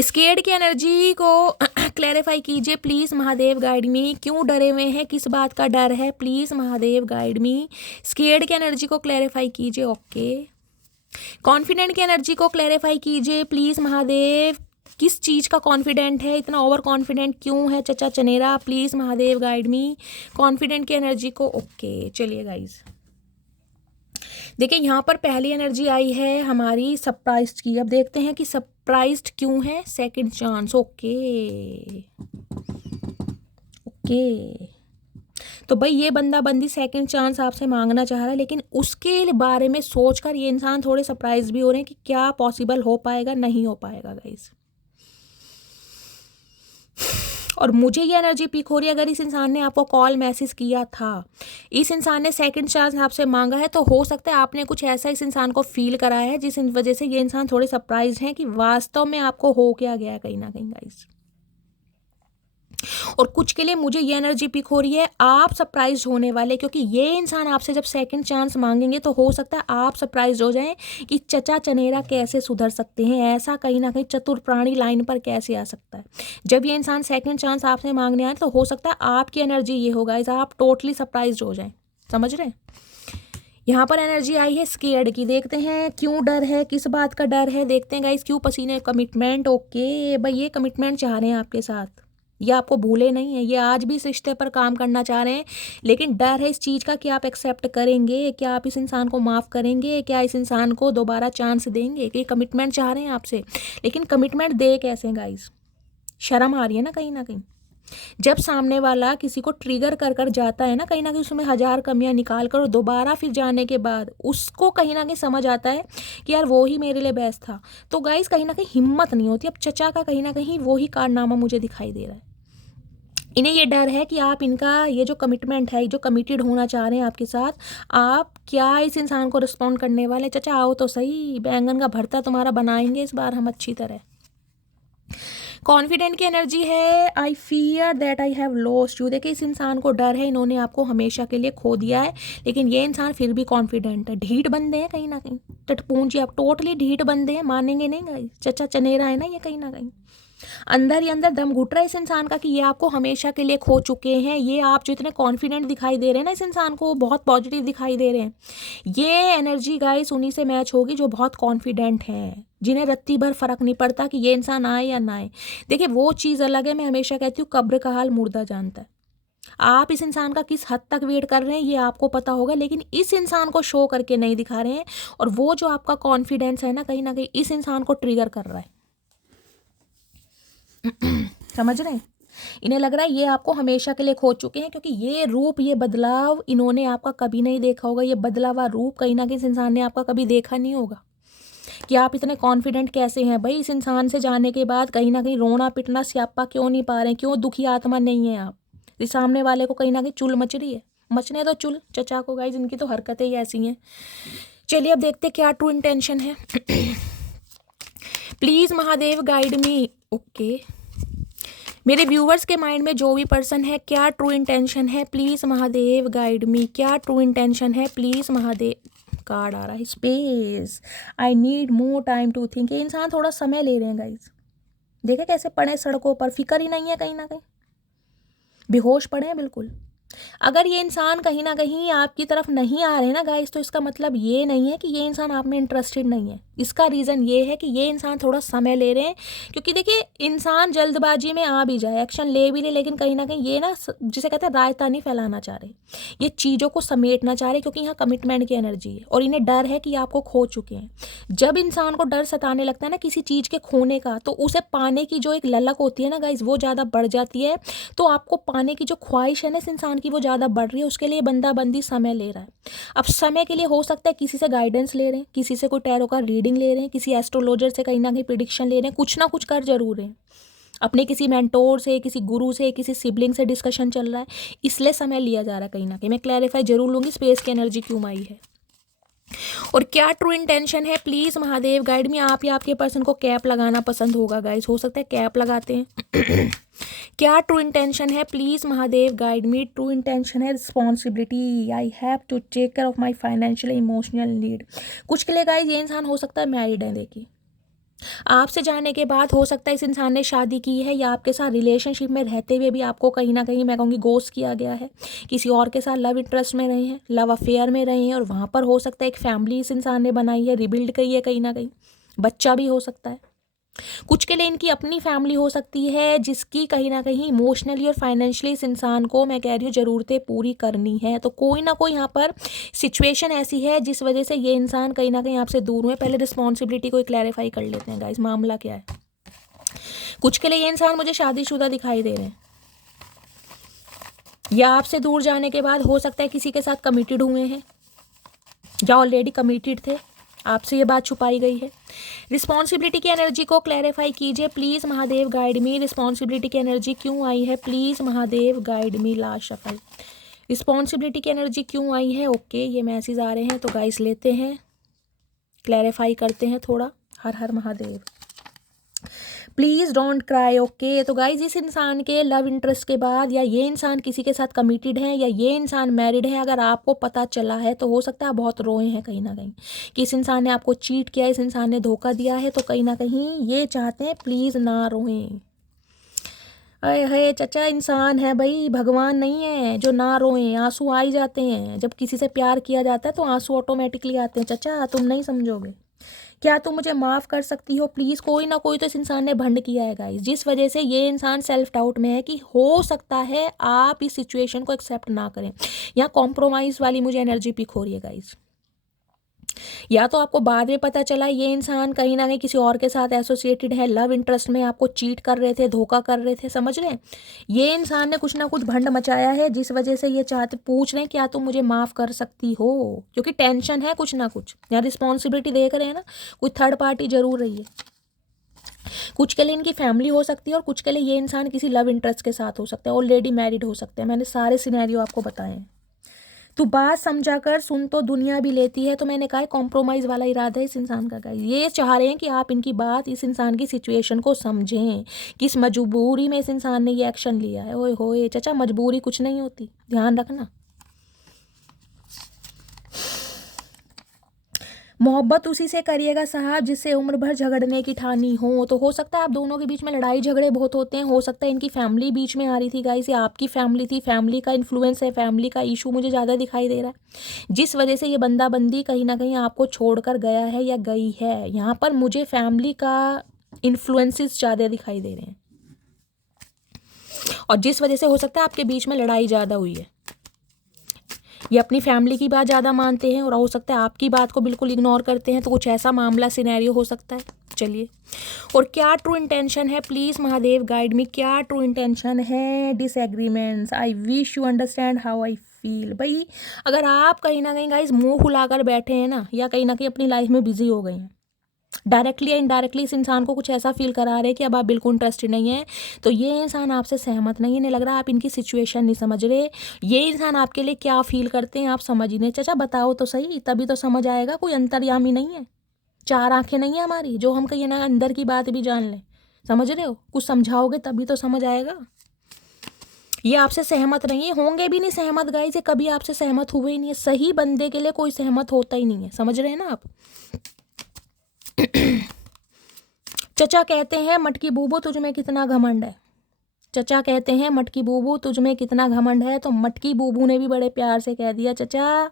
स्केर्ड की एनर्जी को क्लैरिफाई कीजिए प्लीज़ महादेव गाइड मी। क्यों डरे हुए हैं, किस बात का डर है, please Mahadev guide me. Scared की एनर्जी को क्लैरिफाई कीजिए। ओके, कॉन्फिडेंट की एनर्जी को क्लैरिफाई कीजिए प्लीज़ महादेव। किस चीज़ का कॉन्फिडेंट है, इतना ओवर कॉन्फिडेंट क्यों है चचा चनेरा, please Mahadev guide me. Confident की एनर्जी को। ओके चलिए गाइज देखिए, यहाँ पर पहली एनर्जी आई है हमारी सरप्राइज्ड की। अब देखते हैं कि सरप्राइज्ड क्यों है। Second chance. ओके ओके, तो भाई ये बंदा बंदी सेकंड चांस आपसे मांगना चाह रहा है, लेकिन उसके बारे में सोचकर ये इंसान थोड़े सरप्राइज भी हो रहे हैं कि क्या पॉसिबल हो पाएगा, नहीं हो पाएगा गाइस। और मुझे ये एनर्जी पिक हो रही है, अगर इस इंसान ने आपको कॉल मैसेज किया था, इस इंसान ने सेकंड चांस आपसे मांगा है, तो हो सकता है आपने कुछ ऐसा इस इंसान को फील कराया है जिस वजह से ये इंसान थोड़े सरप्राइज हैं कि वास्तव में आपको हो क्या गया है कहीं ना कहीं गाइस। और कुछ के लिए मुझे ये एनर्जी पिक हो रही है, आप सरप्राइज होने वाले, क्योंकि ये इंसान आपसे जब सेकंड चांस मांगेंगे तो हो सकता है आप सरप्राइज हो जाएं कि चचा चनेरा कैसे सुधर सकते हैं, ऐसा कहीं ना कहीं चतुर प्राणी लाइन पर कैसे आ सकता है। जब ये इंसान सेकंड चांस आपसे मांगने आए तो हो सकता है आपकी एनर्जी ये होगा, आप टोटली सरप्राइज हो जाएं, समझ रहे हैं। यहाँ पर एनर्जी आई है स्केर्ड की। देखते हैं क्यों डर है, किस बात का डर है, देखते हैं गाइस। क्यों पसीने, कमिटमेंट। ओके भाई, ये कमिटमेंट चाह रहे हैं आपके साथ, ये आपको भूले नहीं है, ये आज भी इस रिश्ते पर काम करना चाह रहे हैं, लेकिन डर है इस चीज़ का कि आप एक्सेप्ट करेंगे, क्या आप इस इंसान को माफ़ करेंगे, क्या इस इंसान को दोबारा चांस देंगे, कि कमिटमेंट चाह रहे हैं आपसे, लेकिन कमिटमेंट दे कैसे गाइस? शर्म आ रही है ना कहीं ना कहीं। जब सामने वाला किसी को ट्रिगर कर कर जाता है ना कहीं उसमें 1000 कमियां निकाल कर और दोबारा फिर जाने के बाद उसको कहीं ना कहीं समझ आता है कि यार वो ही मेरे लिए बेस्ट था, तो गाइस कहीं ना कहीं हिम्मत नहीं होती। अब चचा का कहीं ना कहीं वो ही कारनामा मुझे दिखाई दे रहा है। इन्हें ये डर है कि आप इनका ये जो कमिटमेंट है, जो कमिटेड होना चाह रहे हैं आपके साथ, आप क्या इस इंसान को रिस्पॉन्ड करने वाले? चचा आओ तो सही, बैंगन का भरता तुम्हारा बनाएंगे इस बार हम अच्छी तरह। कॉन्फिडेंट की एनर्जी है, I fear that I have lost you. देखिए इस इंसान को डर है, इन्होंने आपको हमेशा के लिए खो दिया है, लेकिन ये इंसान फिर भी कॉन्फिडेंट है। ढीठ बंदे हैं कहीं ना कहीं, टटपूंजी, आप टोटली ढीठ बंदे हैं, मानेंगे नहीं गाइस। चचा चनेरा है ना ये कहीं ना कहीं। अंदर ही अंदर दम घुट रहा है इस इंसान का कि ये आपको हमेशा के लिए खो चुके हैं। ये आप जो इतने कॉन्फिडेंट दिखाई दे रहे हैं ना इस इंसान को, बहुत पॉजिटिव दिखाई दे रहे हैं, ये एनर्जी गाइस उन्हीं से मैच होगी जो बहुत कॉन्फिडेंट हैं, जिन्हें रत्ती भर फर्क नहीं पड़ता कि ये इंसान आए या ना आए। देखिए वो चीज़ अलग है, मैं हमेशा कहती हूँ कब्र का हाल मुर्दा जानता है। आप इस इंसान का किस हद तक वेट कर रहे हैं ये आपको पता होगा, लेकिन इस इंसान को शो करके नहीं दिखा रहे हैं, और वो जो आपका कॉन्फिडेंस है ना कहीं इस इंसान को ट्रिगर कर रहा है। समझ रहे हैं? इन्हें लग रहा है ये आपको हमेशा के लिए खो चुके हैं, क्योंकि ये रूप, ये बदलाव इन्होंने आपका कभी नहीं देखा होगा। ये बदला हुआ रूप कहीं ना कहीं इस इंसान ने आपका कभी देखा नहीं होगा कि आप इतने कॉन्फिडेंट कैसे हैं भाई। इस इंसान से जाने के बाद कहीं ना कहीं रोना पिटना स्यापा क्यों नहीं पा रहे हैं? क्यों दुखी आत्मा नहीं है आप? इस सामने वाले को कहीं ना कहीं चुल मच रही है, मचने तो चुल चचा को गाइस, इनकी तो हरकतें ही ऐसी हैं। चलिए अब देखते क्या ट्रू इंटेंशन है। Please Mahadev guide me. Okay, मेरे व्यूवर्स के माइंड में जो भी पर्सन है, क्या ट्रू इंटेंशन है? Please Mahadev guide me. क्या ट्रू इंटेंशन है? प्लीज़ महादेव। कार्ड आ रहा है space, I need more time to think. ये इंसान थोड़ा समय ले रहे हैं गाइस। देखे कैसे पड़े सड़कों पर, फिक्र ही नहीं है, कहीं ना कहीं बेहोश पड़े हैं बिल्कुल। अगर ये इंसान कहीं ना कहीं आपकी तरफ नहीं आ रहे ना गाइस, तो इसका मतलब ये नहीं है कि ये इंसान आप में इंटरेस्टेड नहीं है। इसका रीज़न ये है कि ये इंसान थोड़ा समय ले रहे हैं, क्योंकि देखिए इंसान जल्दबाजी में आ भी जाए, एक्शन ले भी ले, लेकिन कहीं ना कहीं ये ना जिसे कहते हैं रायता नहीं फैलाना चाह रहे, ये चीज़ों को समेटना चाह रहे, क्योंकि यहाँ कमिटमेंट की एनर्जी है और इन्हें डर है कि आपको खो चुके हैं। जब इंसान को डर सताने लगता है ना किसी चीज़ के खोने का, तो उसे पाने की जो एक ललक होती है ना गाइस, वो ज़्यादा बढ़ जाती है। तो आपको पाने की जो ख्वाहिश है ना इस इंसान की, वो ज़्यादा बढ़ रही है। उसके लिए बंदा बंदी समय ले रहा है। अब समय के लिए हो सकता है किसी से गाइडेंस ले रहे हैं, किसी से कोई टैरो का रीडिंग ले रहे हैं, किसी एस्ट्रोलॉजर से कहीं ना कहीं प्रिडिक्शन ले रहे हैं, कुछ ना कुछ कर जरूर रहे हैं। अपने किसी मेंटोर से, किसी गुरु से, किसी सिबलिंग से डिस्कशन चल रहा है, इसलिए समय लिया जा रहा है कहीं ना कहीं। मैं क्लैरिफाई जरूर लूँगी स्पेस की एनर्जी क्यों आई है और क्या ट्रू इंटेंशन है। प्लीज़ महादेव गाइड में। आप या आपके पर्सन को कैप लगाना पसंद होगा गाइस, हो सकता है कैप लगाते हैं। क्या ट्रू इंटेंशन है? Please Mahadev guide me. True intention है responsibility, I have to take care of my financial emotional need. कुछ के लिए गाइस ये इंसान हो सकता है मैरिड है। देखिए आपसे जाने के बाद हो सकता है इस इंसान ने शादी की है, या आपके साथ रिलेशनशिप में रहते हुए भी आपको कहीं ना कहीं मैं कहूँगी गोस्ट किया गया है। किसी और के साथ लव इंटरेस्ट में रहे हैं, लव अफेयर में रहे हैं, और वहाँ पर हो सकता है एक फैमिली इस इंसान ने बनाई है, रिबिल्ड करी है, कहीं ना कहीं बच्चा भी हो सकता है। कुछ के लिए इनकी अपनी फैमिली हो सकती है, जिसकी कहीं ना कहीं इमोशनली और फाइनेंशियली इस इंसान को मैं कह रही हूँ ज़रूरतें पूरी करनी है। तो कोई ना कोई यहाँ पर सिचुएशन ऐसी है जिस वजह से ये इंसान कहीं ना कहीं आपसे दूर हुए। पहले रिस्पॉन्सिबिलिटी को क्लैरिफाई कर लेते हैं गाइस, मामला क्या है। कुछ के लिए ये इंसान मुझे शादीशुदा दिखाई दे रहे हैं, या आपसे दूर जाने के बाद हो सकता है किसी के साथ कमिटेड हुए हैं, या ऑलरेडी कमिटेड थे, आपसे ये बात छुपाई गई है। रिस्पॉन्सिबिलिटी की एनर्जी को क्लैरिफाई कीजिए please Mahadev guide me. Responsibility की एनर्जी क्यों आई है? Please Mahadev guide me. Last shuffle, responsibility की एनर्जी क्यों आई है? ओके, ये मैसेज आ रहे हैं, तो गाइस लेते हैं, क्लैरिफाई करते हैं थोड़ा। हर हर Mahadev. Please don't cry. Okay, तो गाइज इस इंसान के लव इंटरेस्ट के बाद, या ये इंसान किसी के साथ कमिटेड है, या ये इंसान मैरिड है, अगर आपको पता चला है तो हो सकता है आप बहुत रोए हैं कहीं ना कहीं कि इस इंसान ने आपको चीट किया, इस इंसान ने धोखा दिया है। तो कहीं ना कहीं ये चाहते हैं प्लीज़ ना रोएं। अरे है चचा, इंसान है भाई, भगवान नहीं है जो ना रोएं। आंसू आ ही जाते हैं जब किसी से प्यार किया जाता है, तो आंसू ऑटोमेटिकली आते हैं चचा, तुम नहीं समझोगे। क्या तुम मुझे माफ़ कर सकती हो प्लीज़। कोई ना कोई तो इस इंसान ने भंड किया है गाइस, जिस वजह से ये इंसान सेल्फ डाउट में है कि हो सकता है आप इस सिचुएशन को एक्सेप्ट ना करें। यहाँ कॉम्प्रोमाइज़ वाली मुझे एनर्जी पिक हो रही है गाइस। या तो आपको बाद में पता चला ये इंसान कहीं ना कहीं किसी और के साथ एसोसिएटेड है, लव इंटरेस्ट में आपको चीट कर रहे थे, धोखा कर रहे थे, समझ रहे हैं। ये इंसान ने कुछ ना कुछ भंड मचाया है, जिस वजह से ये चाहते पूछ रहे हैं क्या तुम मुझे माफ़ कर सकती हो, क्योंकि टेंशन है कुछ ना कुछ। यहाँ रिस्पॉन्सिबिलिटी देख रहे हैं ना, कोई थर्ड पार्टी जरूर रही है। कुछ के लिए इनकी फैमिली हो सकती है और कुछ के लिए ये इंसान किसी लव इंटरेस्ट के साथ हो सकता है, ऑलरेडी मैरिड हो सकते हैं। मैंने सारे सिनेरियो आपको बताए हैं। तू बात समझा कर सुन तो दुनिया भी लेती है। तो मैंने कहा कॉम्प्रोमाइज़ वाला इरादा है इस इंसान का गाइस। ये चाह रहे हैं कि आप इनकी बात, इस इंसान की सिचुएशन को समझें, किस मजबूरी में इस इंसान ने ये एक्शन लिया है। ओए होए चाचा, मजबूरी कुछ नहीं होती, ध्यान रखना। मोहब्बत उसी से करिएगा साहब जिससे उम्र भर झगड़ने की ठानी हो। तो हो सकता है आप दोनों के बीच में लड़ाई झगड़े बहुत होते हैं, हो सकता है इनकी फैमिली बीच में आ रही थी गाइस, या आपकी फैमिली थी, फैमिली का इन्फ्लुएंस है, फैमिली का इशू मुझे ज़्यादा दिखाई दे रहा है, जिस वजह से ये बंदा बंदी कहीं ना कहीं आपको छोड़कर गया है या गई है। यहाँ पर मुझे फैमिली का इन्फ्लुएंसेस ज़्यादा दिखाई दे रहे हैं, और जिस वजह से हो सकता है आपके बीच में लड़ाई ज़्यादा हुई है। ये अपनी फैमिली की बात ज़्यादा मानते हैं और हो सकता है आपकी बात को बिल्कुल इग्नोर करते हैं, तो कुछ ऐसा मामला सिनेरियो हो सकता है। चलिए, और क्या ट्रू इंटेंशन है प्लीज़ महादेव गाइड मी, क्या ट्रू इंटेंशन है। Disagreements, I wish you understand how I feel. भाई अगर आप कहीं ना कहीं गाइस मुंह फुलाकर बैठे हैं ना, या कहीं ना कहीं अपनी लाइफ में बिजी हो गए हैं, डायरेक्टली या इनडायरेक्टली इस इंसान को कुछ ऐसा फील करा रहे हैं कि अब आप बिल्कुल इंटरेस्टेड नहीं है, तो ये इंसान आपसे सहमत नहीं है। नहीं लग रहा आप इनकी सिचुएशन नहीं समझ रहे, ये इंसान आपके लिए क्या फील करते हैं आप समझ ही नहीं। चाचा बताओ तो सही, तभी तो समझ आएगा। कोई अंतर्यामी नहीं है, चार आंखें नहीं है हमारी जो हम कहीं ना अंदर की बात भी जान लें, समझ रहे हो। कुछ समझाओगे तभी तो समझ आएगा। ये आपसे सहमत नहीं है, होंगे भी नहीं सहमत गाइस, ये कभी आपसे सहमत हुए ही नहीं है। सही बंदे के लिए कोई सहमत होता ही नहीं है, समझ रहे हैं ना आप। चचा कहते हैं मटकी बूबू तुझ में कितना घमंड है। चचा कहते हैं मटकी बूबू तुझ में कितना घमंड है, तो मटकी बूबू ने भी बड़े प्यार से कह दिया चचा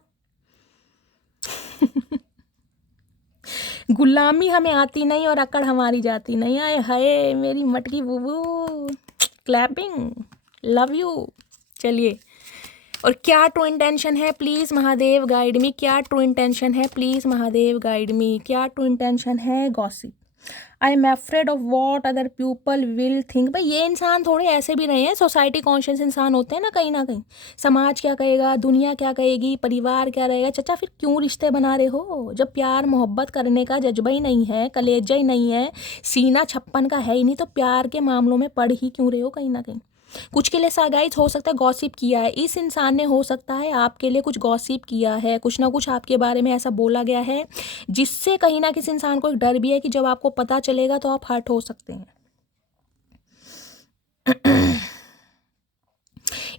गुलामी हमें आती नहीं और अकड़ हमारी जाती नहीं। आए हाय मेरी मटकी बूबू, क्लैपिंग, लव यू। चलिए, और क्या ट्रू इंटेंशन है प्लीज़ महादेव गाइड मी, क्या ट्रू इंटेंशन है प्लीज़ महादेव गाइड मी, क्या ट्रू इंटेंशन है। Gossip, I am afraid of what other people will think. भाई ये इंसान थोड़े ऐसे भी रहे हैं, सोसाइटी कॉन्शियस इंसान होते हैं ना कहीं ना कहीं। समाज क्या कहेगा, दुनिया क्या कहेगी, परिवार क्या रहेगा। चचा फिर क्यों रिश्ते बना रहे हो जब प्यार मोहब्बत करने का जज्बा ही नहीं है, कलेजा ही नहीं है, सीना छप्पन का है ही नहीं, तो प्यार के मामलों में पड़ ही क्यों रहे हो कहीं ना कहीं। कुछ के लिए गाइस हो सकता है गॉसिप किया है इस इंसान ने, हो सकता है आपके लिए कुछ गॉसिप किया है, कुछ ना कुछ आपके बारे में ऐसा बोला गया है जिससे कहीं ना किसी इंसान को एक डर भी है कि जब आपको पता चलेगा तो आप हर्ट हो सकते हैं।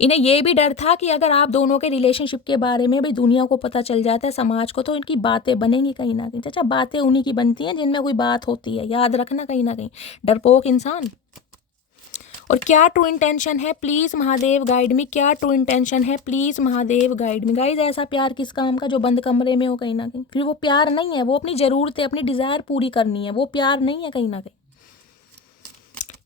इन्हें यह भी डर था कि अगर आप दोनों के रिलेशनशिप के बारे में भी दुनिया को पता चल जाता है, समाज को, तो इनकी बातें बनेंगी कहीं ना कहीं। चाचा बातें उन्हीं की बनती हैं जिनमें कोई बात होती है, याद रखना कहीं ना कहीं, डरपोक इंसान। और क्या ट्रू इंटेंशन है प्लीज़ महादेव गाइड मी, क्या ट्रू इंटेंशन है please Mahadev guide me. Guys ऐसा प्यार किस काम का जो बंद कमरे में हो कहीं ना कहीं, फिर वो प्यार नहीं है, वो अपनी ज़रूरतें अपनी डिज़ायर पूरी करनी है, वो प्यार नहीं है कहीं ना कहीं।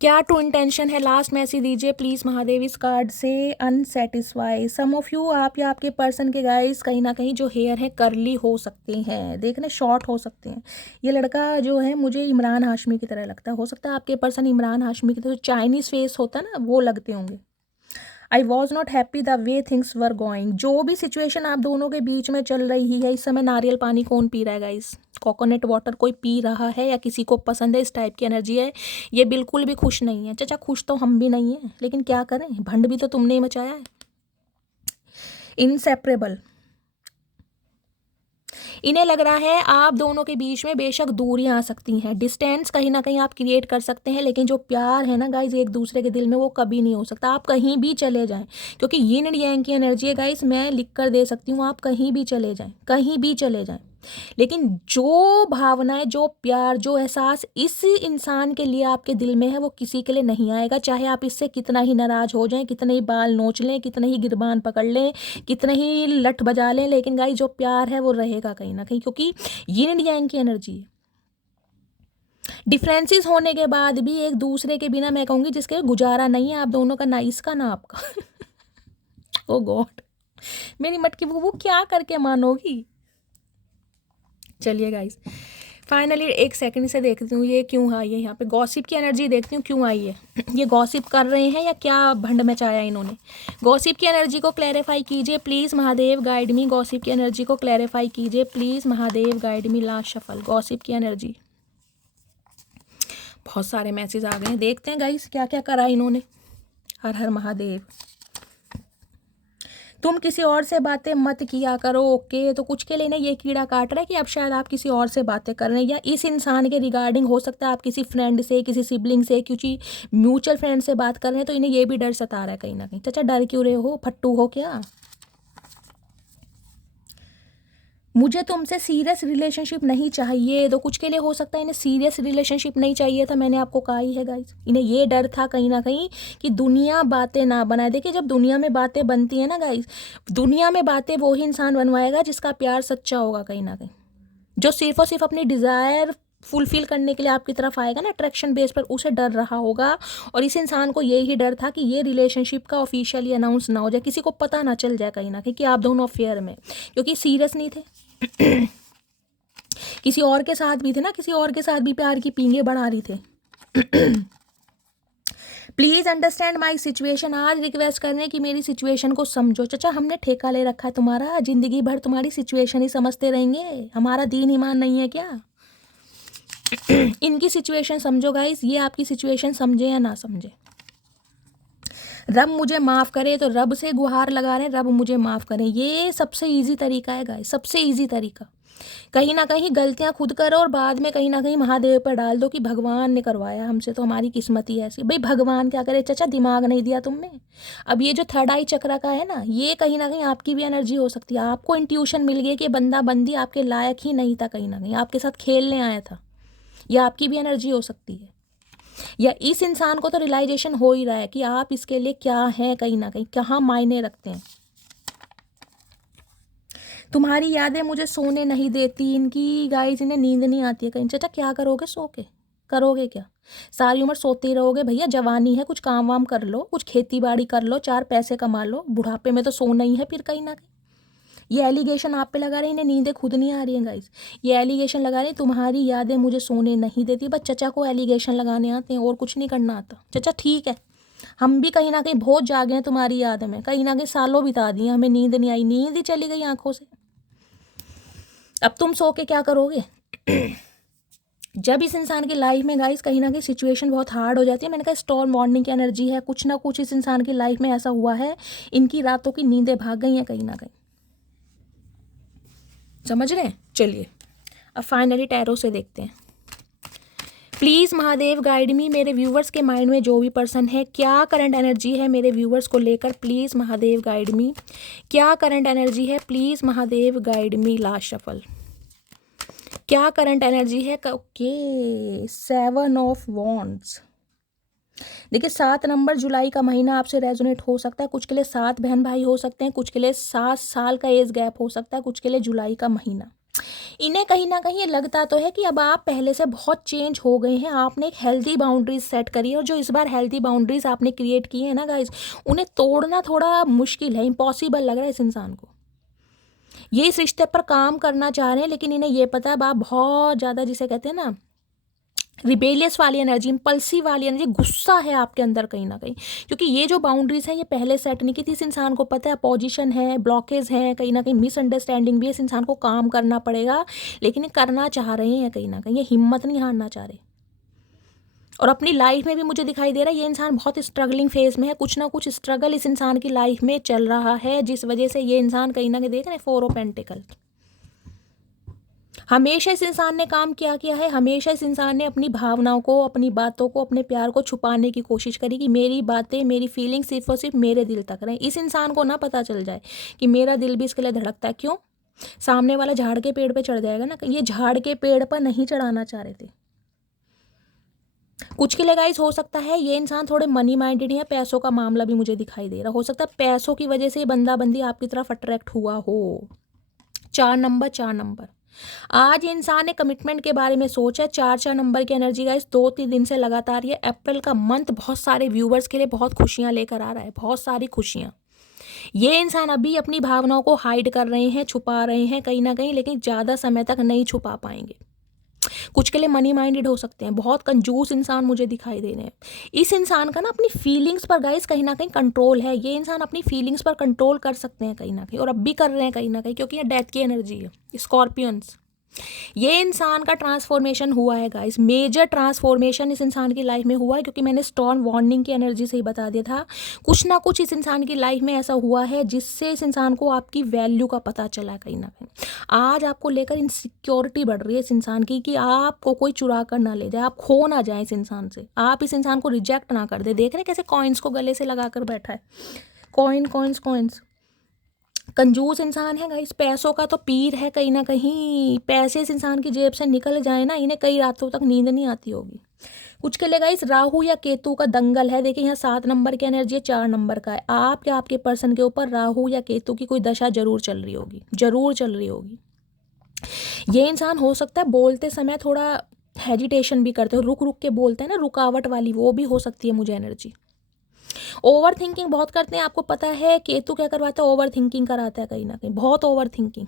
क्या ट्रू इंटेंशन है, लास्ट मैसेज दीजिए प्लीज़ महादेव इस कार्ड से। अनसेटिस्फाई, सम ऑफ यू, आप या आपके पर्सन के गाइस कहीं ना कहीं जो हेयर है करली हो सकते हैं, देखने शॉर्ट हो सकते हैं। ये लड़का जो है मुझे इमरान हाशमी की तरह लगता है, हो सकता है आपके पर्सन इमरान हाशमी की तरह चाइनीज़ फेस होता है ना वो लगते होंगे। I was not happy the way things were going, जो भी सिचुएशन आप दोनों के बीच में चल रही है इस समय। नारियल पानी कौन पी रहा है गाइस, कोकोनट वाटर कोई पी रहा है या किसी को पसंद है, इस टाइप की एनर्जी है। ये बिल्कुल भी खुश नहीं है। चाचा खुश तो हम भी नहीं हैं, लेकिन क्या करें, भंड भी तो तुमने ही मचाया है। इनसेपरेबल, इन्हें लग रहा है आप दोनों के बीच में बेशक दूरियां आ सकती हैं, डिस्टेंस कहीं ना कहीं आप क्रिएट कर सकते हैं, लेकिन जो प्यार है ना गाइज एक दूसरे के दिल में, वो कभी नहीं हो सकता। आप कहीं भी चले जाएं, क्योंकि यिन एंड यांग की एनर्जी है गाइज, मैं लिख कर दे सकती हूँ, आप कहीं भी चले जाएं, कहीं भी चले जाएं, लेकिन जो भावनाएं, जो प्यार, जो एहसास इस इंसान के लिए आपके दिल में है वो किसी के लिए नहीं आएगा। चाहे आप इससे कितना ही नाराज हो जाएं, कितने ही बाल नोच लें, कितने ही गिरबान पकड़ लें, कितने ही लठ बजा लें, लेकिन गाइस जो प्यार है वो रहेगा कहीं ना कहीं, क्योंकि यिन एंड यांग की एनर्जी है। डिफरेंसेस होने के बाद भी एक दूसरे के बिना मैं कहूँगी जिसके गुजारा नहीं है आप दोनों का, ना इसका ना आपका। ओ गॉड, मेरी मटकी वो क्या करके मानोगी। चलिए गाइस, फाइनली एक सेकंड से देखती हूँ ये क्यों आई है यहाँ पे, गॉसिप की एनर्जी देखती हूँ क्यों आई है। ये गॉसिप कर रहे हैं या क्या भंड मचाया इन्होंने। गॉसिप की एनर्जी को क्लैरिफाई कीजिए please, Mahadev guide me. Gossip की एनर्जी को क्लैरिफाई कीजिए please, Mahadev guide me. Last shuffle, gossip की एनर्जी। बहुत सारे मैसेज आ गए हैं, देखते हैं गाइस क्या क्या करा इन्होंने। हर हर महादेव। तुम किसी और से बातें मत किया करो, ओके। तो कुछ के लिए ना ये कीड़ा काट रहा है कि अब शायद आप किसी और से बातें कर रहे हैं, या इस इंसान के रिगार्डिंग हो सकता है आप किसी फ्रेंड से, किसी सिबलिंग से, किसी म्यूचुअल फ्रेंड से बात कर रहे हैं, तो इन्हें ये भी डर सता रहा है कहीं ना कहीं। चाचा डर क्यों रहे हो, फट्टू हो क्या। मुझे तुमसे सीरियस रिलेशनशिप नहीं चाहिए, तो कुछ के लिए हो सकता है इन्हें सीरियस रिलेशनशिप नहीं चाहिए था। मैंने आपको कहा ही है गाइस, इन्हें ये डर था कहीं ना कहीं कि दुनिया बातें ना बनाए। देखिए जब दुनिया में बातें बनती है ना गाइस, दुनिया में बातें वो ही इंसान बनवाएगा जिसका प्यार सच्चा होगा कहीं ना कहीं, जो सिर्फ और सिर्फ अपनी डिज़ायर फुलफिल करने के लिए आपकी तरफ आएगा ना, अट्रैक्शन बेस पर, उसे डर रहा होगा। और इस इंसान को यही डर था कि ये रिलेशनशिप का ऑफिशियली अनाउंस ना हो जाए, किसी को पता ना चल जाए कहीं ना कहीं कि आप दोनों अफेयर में, क्योंकि सीरियस नहीं थे। किसी और के साथ भी थे ना, किसी और के साथ भी प्यार की पींगे बढ़ा रही थे। Please understand my situation. आज रिक्वेस्ट कर रहे हैं कि मेरी सिचुएशन को समझो। चाचा हमने ठेका ले रखा है तुम्हारा, जिंदगी भर तुम्हारी सिचुएशन ही समझते रहेंगे, हमारा दीन ईमान नहीं है क्या। इनकी सिचुएशन समझो गाइस, ये आपकी सिचुएशन समझे या ना समझे। रब मुझे माफ़ करे, तो रब से गुहार लगा रहे हैं, रब मुझे माफ़ करें। ये सबसे इजी तरीका है गाइस, सबसे इजी तरीका। कहीं ना कहीं गलतियां खुद करो और बाद में कहीं ना कहीं महादेव पर डाल दो कि भगवान ने करवाया हमसे, तो हमारी किस्मत ही ऐसी। भाई भगवान क्या करे चाचा, दिमाग नहीं दिया तुमने। अब ये जो थर्ड आई चक्र का है ना, ये कहीं ना कहीं आपकी भी एनर्जी हो सकती है। आपको इंट्यूशन मिल गई कि बंदा बंदी आपके लायक ही नहीं था, कहीं ना कहीं आपके साथ खेलने आया था। यह आपकी भी एनर्जी हो सकती है, या इस इंसान को तो रियलाइजेशन हो ही रहा है कि आप इसके लिए क्या हैं, कहीं ना कहीं कहाँ मायने रखते हैं। तुम्हारी यादें मुझे सोने नहीं देती, इनकी गाइस इन्हें नींद नहीं आती है कहीं। चाचा क्या करोगे सो के, करोगे क्या, सारी उम्र सोते ही रहोगे। भैया जवानी है, कुछ काम वाम कर लो, कुछ खेती बाड़ी कर लो, 4 पैसे कमा लो, बुढ़ापे में तो सोना ही है फिर कहीं ना कहीं। ये एलिगेशन आप पे लगा रहे हैं, इन्हें नींदें खुद नहीं आ रही हैं गाइस। ये एलिगेशन लगा रहे हैं तुम्हारी यादें मुझे सोने नहीं देती। बस चचा को एलिगेशन लगाने आते हैं और कुछ नहीं करना आता। चचा ठीक है, हम भी कहीं ना कहीं बहुत जागे हैं तुम्हारी याद में, कहीं ना कहीं सालों बिता दिए, हमें नींद नहीं आई, नींद ही चली गई आंखों से। अब तुम सो के क्या करोगे। जब इस इंसान की लाइफ में गाइस कहीं ना कहीं सिचुएशन बहुत हार्ड हो जाती है, मैंने कहा स्टॉर्म मॉर्निंग की एनर्जी है, कुछ ना कुछ इस इंसान की लाइफ में ऐसा हुआ है, इनकी रातों की नींदें भाग गई हैं कहीं ना कहीं। समझ रहे हैं। चलिए अब फाइनली टैरो से देखते हैं। प्लीज़ महादेव गाइड मी। मेरे व्यूवर्स के माइंड में जो भी पर्सन है, क्या करंट एनर्जी है मेरे व्यूवर्स को लेकर, प्लीज़ महादेव गाइड मी। क्या करंट एनर्जी है, please Mahadev guide me. Last shuffle, क्या करंट एनर्जी है। Okay 7 of wands. देखिए 7 नंबर जुलाई का महीना आपसे रेजोनेट हो सकता है। कुछ के लिए 7 बहन भाई हो सकते हैं, कुछ के लिए 7 साल का एज गैप हो सकता है, कुछ के लिए जुलाई का महीना। इन्हें कहीं ना कहीं ये लगता तो है कि अब आप पहले से बहुत चेंज हो गए हैं, आपने एक हेल्दी बाउंड्रीज सेट करी है, और जो इस बार हेल्दी बाउंड्रीज आपने क्रिएट की है ना गाइज, उन्हें तोड़ना थोड़ा मुश्किल है, इम्पॉसिबल लग रहा है इस इंसान को। ये इस रिश्ते पर काम करना चाह रहे हैं, लेकिन इन्हें ये पता है अब आप बहुत ज़्यादा, जिसे कहते हैं ना रिबेलियस वाली एनर्जी, इम्पल्सिव वाली एनर्जी, गुस्सा है आपके अंदर कहीं ना कहीं, क्योंकि ये जो बाउंड्रीज है ये पहले सेट नहीं की थी। इस इंसान को पता है पोजीशन है, ब्लॉकेज है, कहीं ना कहीं मिसअंडरस्टैंडिंग भी है, इस इंसान को काम करना पड़ेगा, लेकिन ये करना चाह रहे हैं कहीं ना कहीं, ये हिम्मत नहीं हारना चाह रहे। और अपनी लाइफ में भी मुझे दिखाई दे रहा है ये इंसान बहुत स्ट्रगलिंग फेज में है, कुछ ना कुछ स्ट्रगल इस इंसान की लाइफ में चल रहा है, जिस वजह से ये इंसान कहीं ना कहीं देख रहे हैं 4 ऑफ पेंटिकल। हमेशा इस इंसान ने काम किया है, हमेशा इस इंसान ने अपनी भावनाओं को, अपनी बातों को, अपने प्यार को छुपाने की कोशिश करी कि मेरी बातें, मेरी फीलिंग सिर्फ और सिर्फ मेरे दिल तक रहें। इस इंसान को ना पता चल जाए कि मेरा दिल भी इसके लिए धड़कता है। क्यों, सामने वाला झाड़ के पेड़ पे चढ़ जाएगा ना, ये झाड़ के पेड़ पर नहीं चढ़ाना चाह रहे थे। कुछ के लिए गाइस हो सकता है ये इंसान थोड़े मनी माइंडेड है, पैसों का मामला भी मुझे दिखाई दे रहा, हो सकता है पैसों की वजह से बंदा बंदी आपकी तरफ अट्रैक्ट हुआ हो। 4 नंबर 4 नंबर, आज ये इंसान ने कमिटमेंट के बारे में सोचा। 4 नंबर की एनर्जी गाइस 2-3 दिन से लगातार ये अप्रैल का मंथ बहुत सारे व्यूवर्स के लिए बहुत खुशियाँ लेकर आ रहा है, बहुत सारी खुशियाँ। ये इंसान अभी अपनी भावनाओं को हाइड कर रहे हैं, छुपा रहे हैं कहीं ना कहीं, लेकिन ज़्यादा समय तक नहीं छुपा पाएंगे। कुछ के लिए मनी माइंडेड हो सकते हैं, बहुत कंजूस इंसान मुझे दिखाई दे रहे हैं। इस इंसान का ना अपनी फीलिंग्स पर गाइस कहीं ना कहीं कंट्रोल है। ये इंसान अपनी फीलिंग्स पर कंट्रोल कर सकते हैं कहीं ना कहीं, और अब भी कर रहे हैं कहीं ना कहीं, क्योंकि ये डेथ की एनर्जी है, स्कॉर्पियंस। ये इंसान का ट्रांसफॉर्मेशन हुआ है गाइस, मेजर ट्रांसफॉर्मेशन इस इंसान की लाइफ में हुआ है, क्योंकि मैंने स्टॉर्म वार्निंग की एनर्जी से ही बता दिया था। कुछ ना कुछ इस इंसान की लाइफ में ऐसा हुआ है जिससे इस इंसान को आपकी वैल्यू का पता चला कहीं ना कहीं। आज आपको लेकर इनसिक्योरिटी बढ़ रही है इस इंसान की, कि आपको कोई चुरा कर ना ले जाए, आप खो ना जाए इस इंसान से, आप इस इंसान को रिजेक्ट ना कर दे। देख रहे हैं कैसे कॉइन्स को गले से लगा कर बैठा है, कॉइन्स। कंजूस इंसान है गाइस, पैसों का तो पीर है कहीं ना कहीं। पैसे इस इंसान की जेब से निकल जाए ना, इन्हें कई रातों तक नींद नहीं आती होगी। कुछ के लिए गाइस राहु या केतु का दंगल है। देखिए यहाँ 7 नंबर की एनर्जी है, 4 नंबर का है। आप या आपके पर्सन के ऊपर राहु या केतु की कोई दशा जरूर चल रही होगी, जरूर चल रही होगी। ये इंसान हो सकता है बोलते समय थोड़ा हेजिटेशन भी करते हो, रुक रुक के बोलते हैं ना, रुकावट वाली, वो भी हो सकती है मुझे एनर्जी। ओवर थिंकिंग बहुत करते हैं। आपको पता है केतु क्या करवाता है? ओवर थिंकिंग कराता है कहीं ना कहीं, बहुत ओवर थिंकिंग।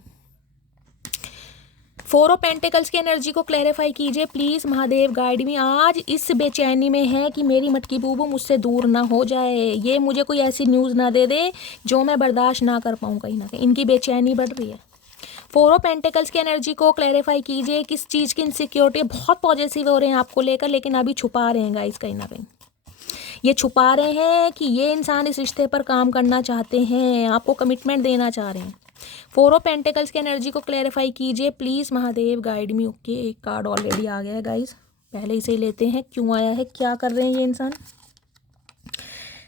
4 ऑफ पेंटिकल्स की एनर्जी को क्लैरिफाई कीजिए प्लीज महादेव, गाइड मी। आज इस बेचैनी में है कि मेरी मटकी बूबू मुझसे दूर ना हो जाए, ये मुझे कोई ऐसी न्यूज़ ना दे दे जो मैं बर्दाश्त ना कर पाऊँ कहीं ना कहीं। इनकी बेचैनी बढ़ रही है। 4 ऑफ पेंटिकल्स की एनर्जी को क्लैरिफाई कीजिए, किस चीज़ की इनसिक्योरिटी। बहुत पॉजिटिव हो रहे हैं आपको लेकर, लेकिन अभी छुपा रहे हैं गाइस कहीं ना कहीं। ये छुपा रहे हैं कि ये इंसान इस रिश्ते पर काम करना चाहते हैं, आपको कमिटमेंट देना चाह रहे हैं। 4 ऑफ पेंटिकल्स की एनर्जी को क्लैरिफाई कीजिए please Mahadev, guide me. Okay, एक कार्ड ऑलरेडी आ गया है गाइस, पहले इसे ही लेते हैं। क्यों आया है, क्या कर रहे हैं ये इंसान?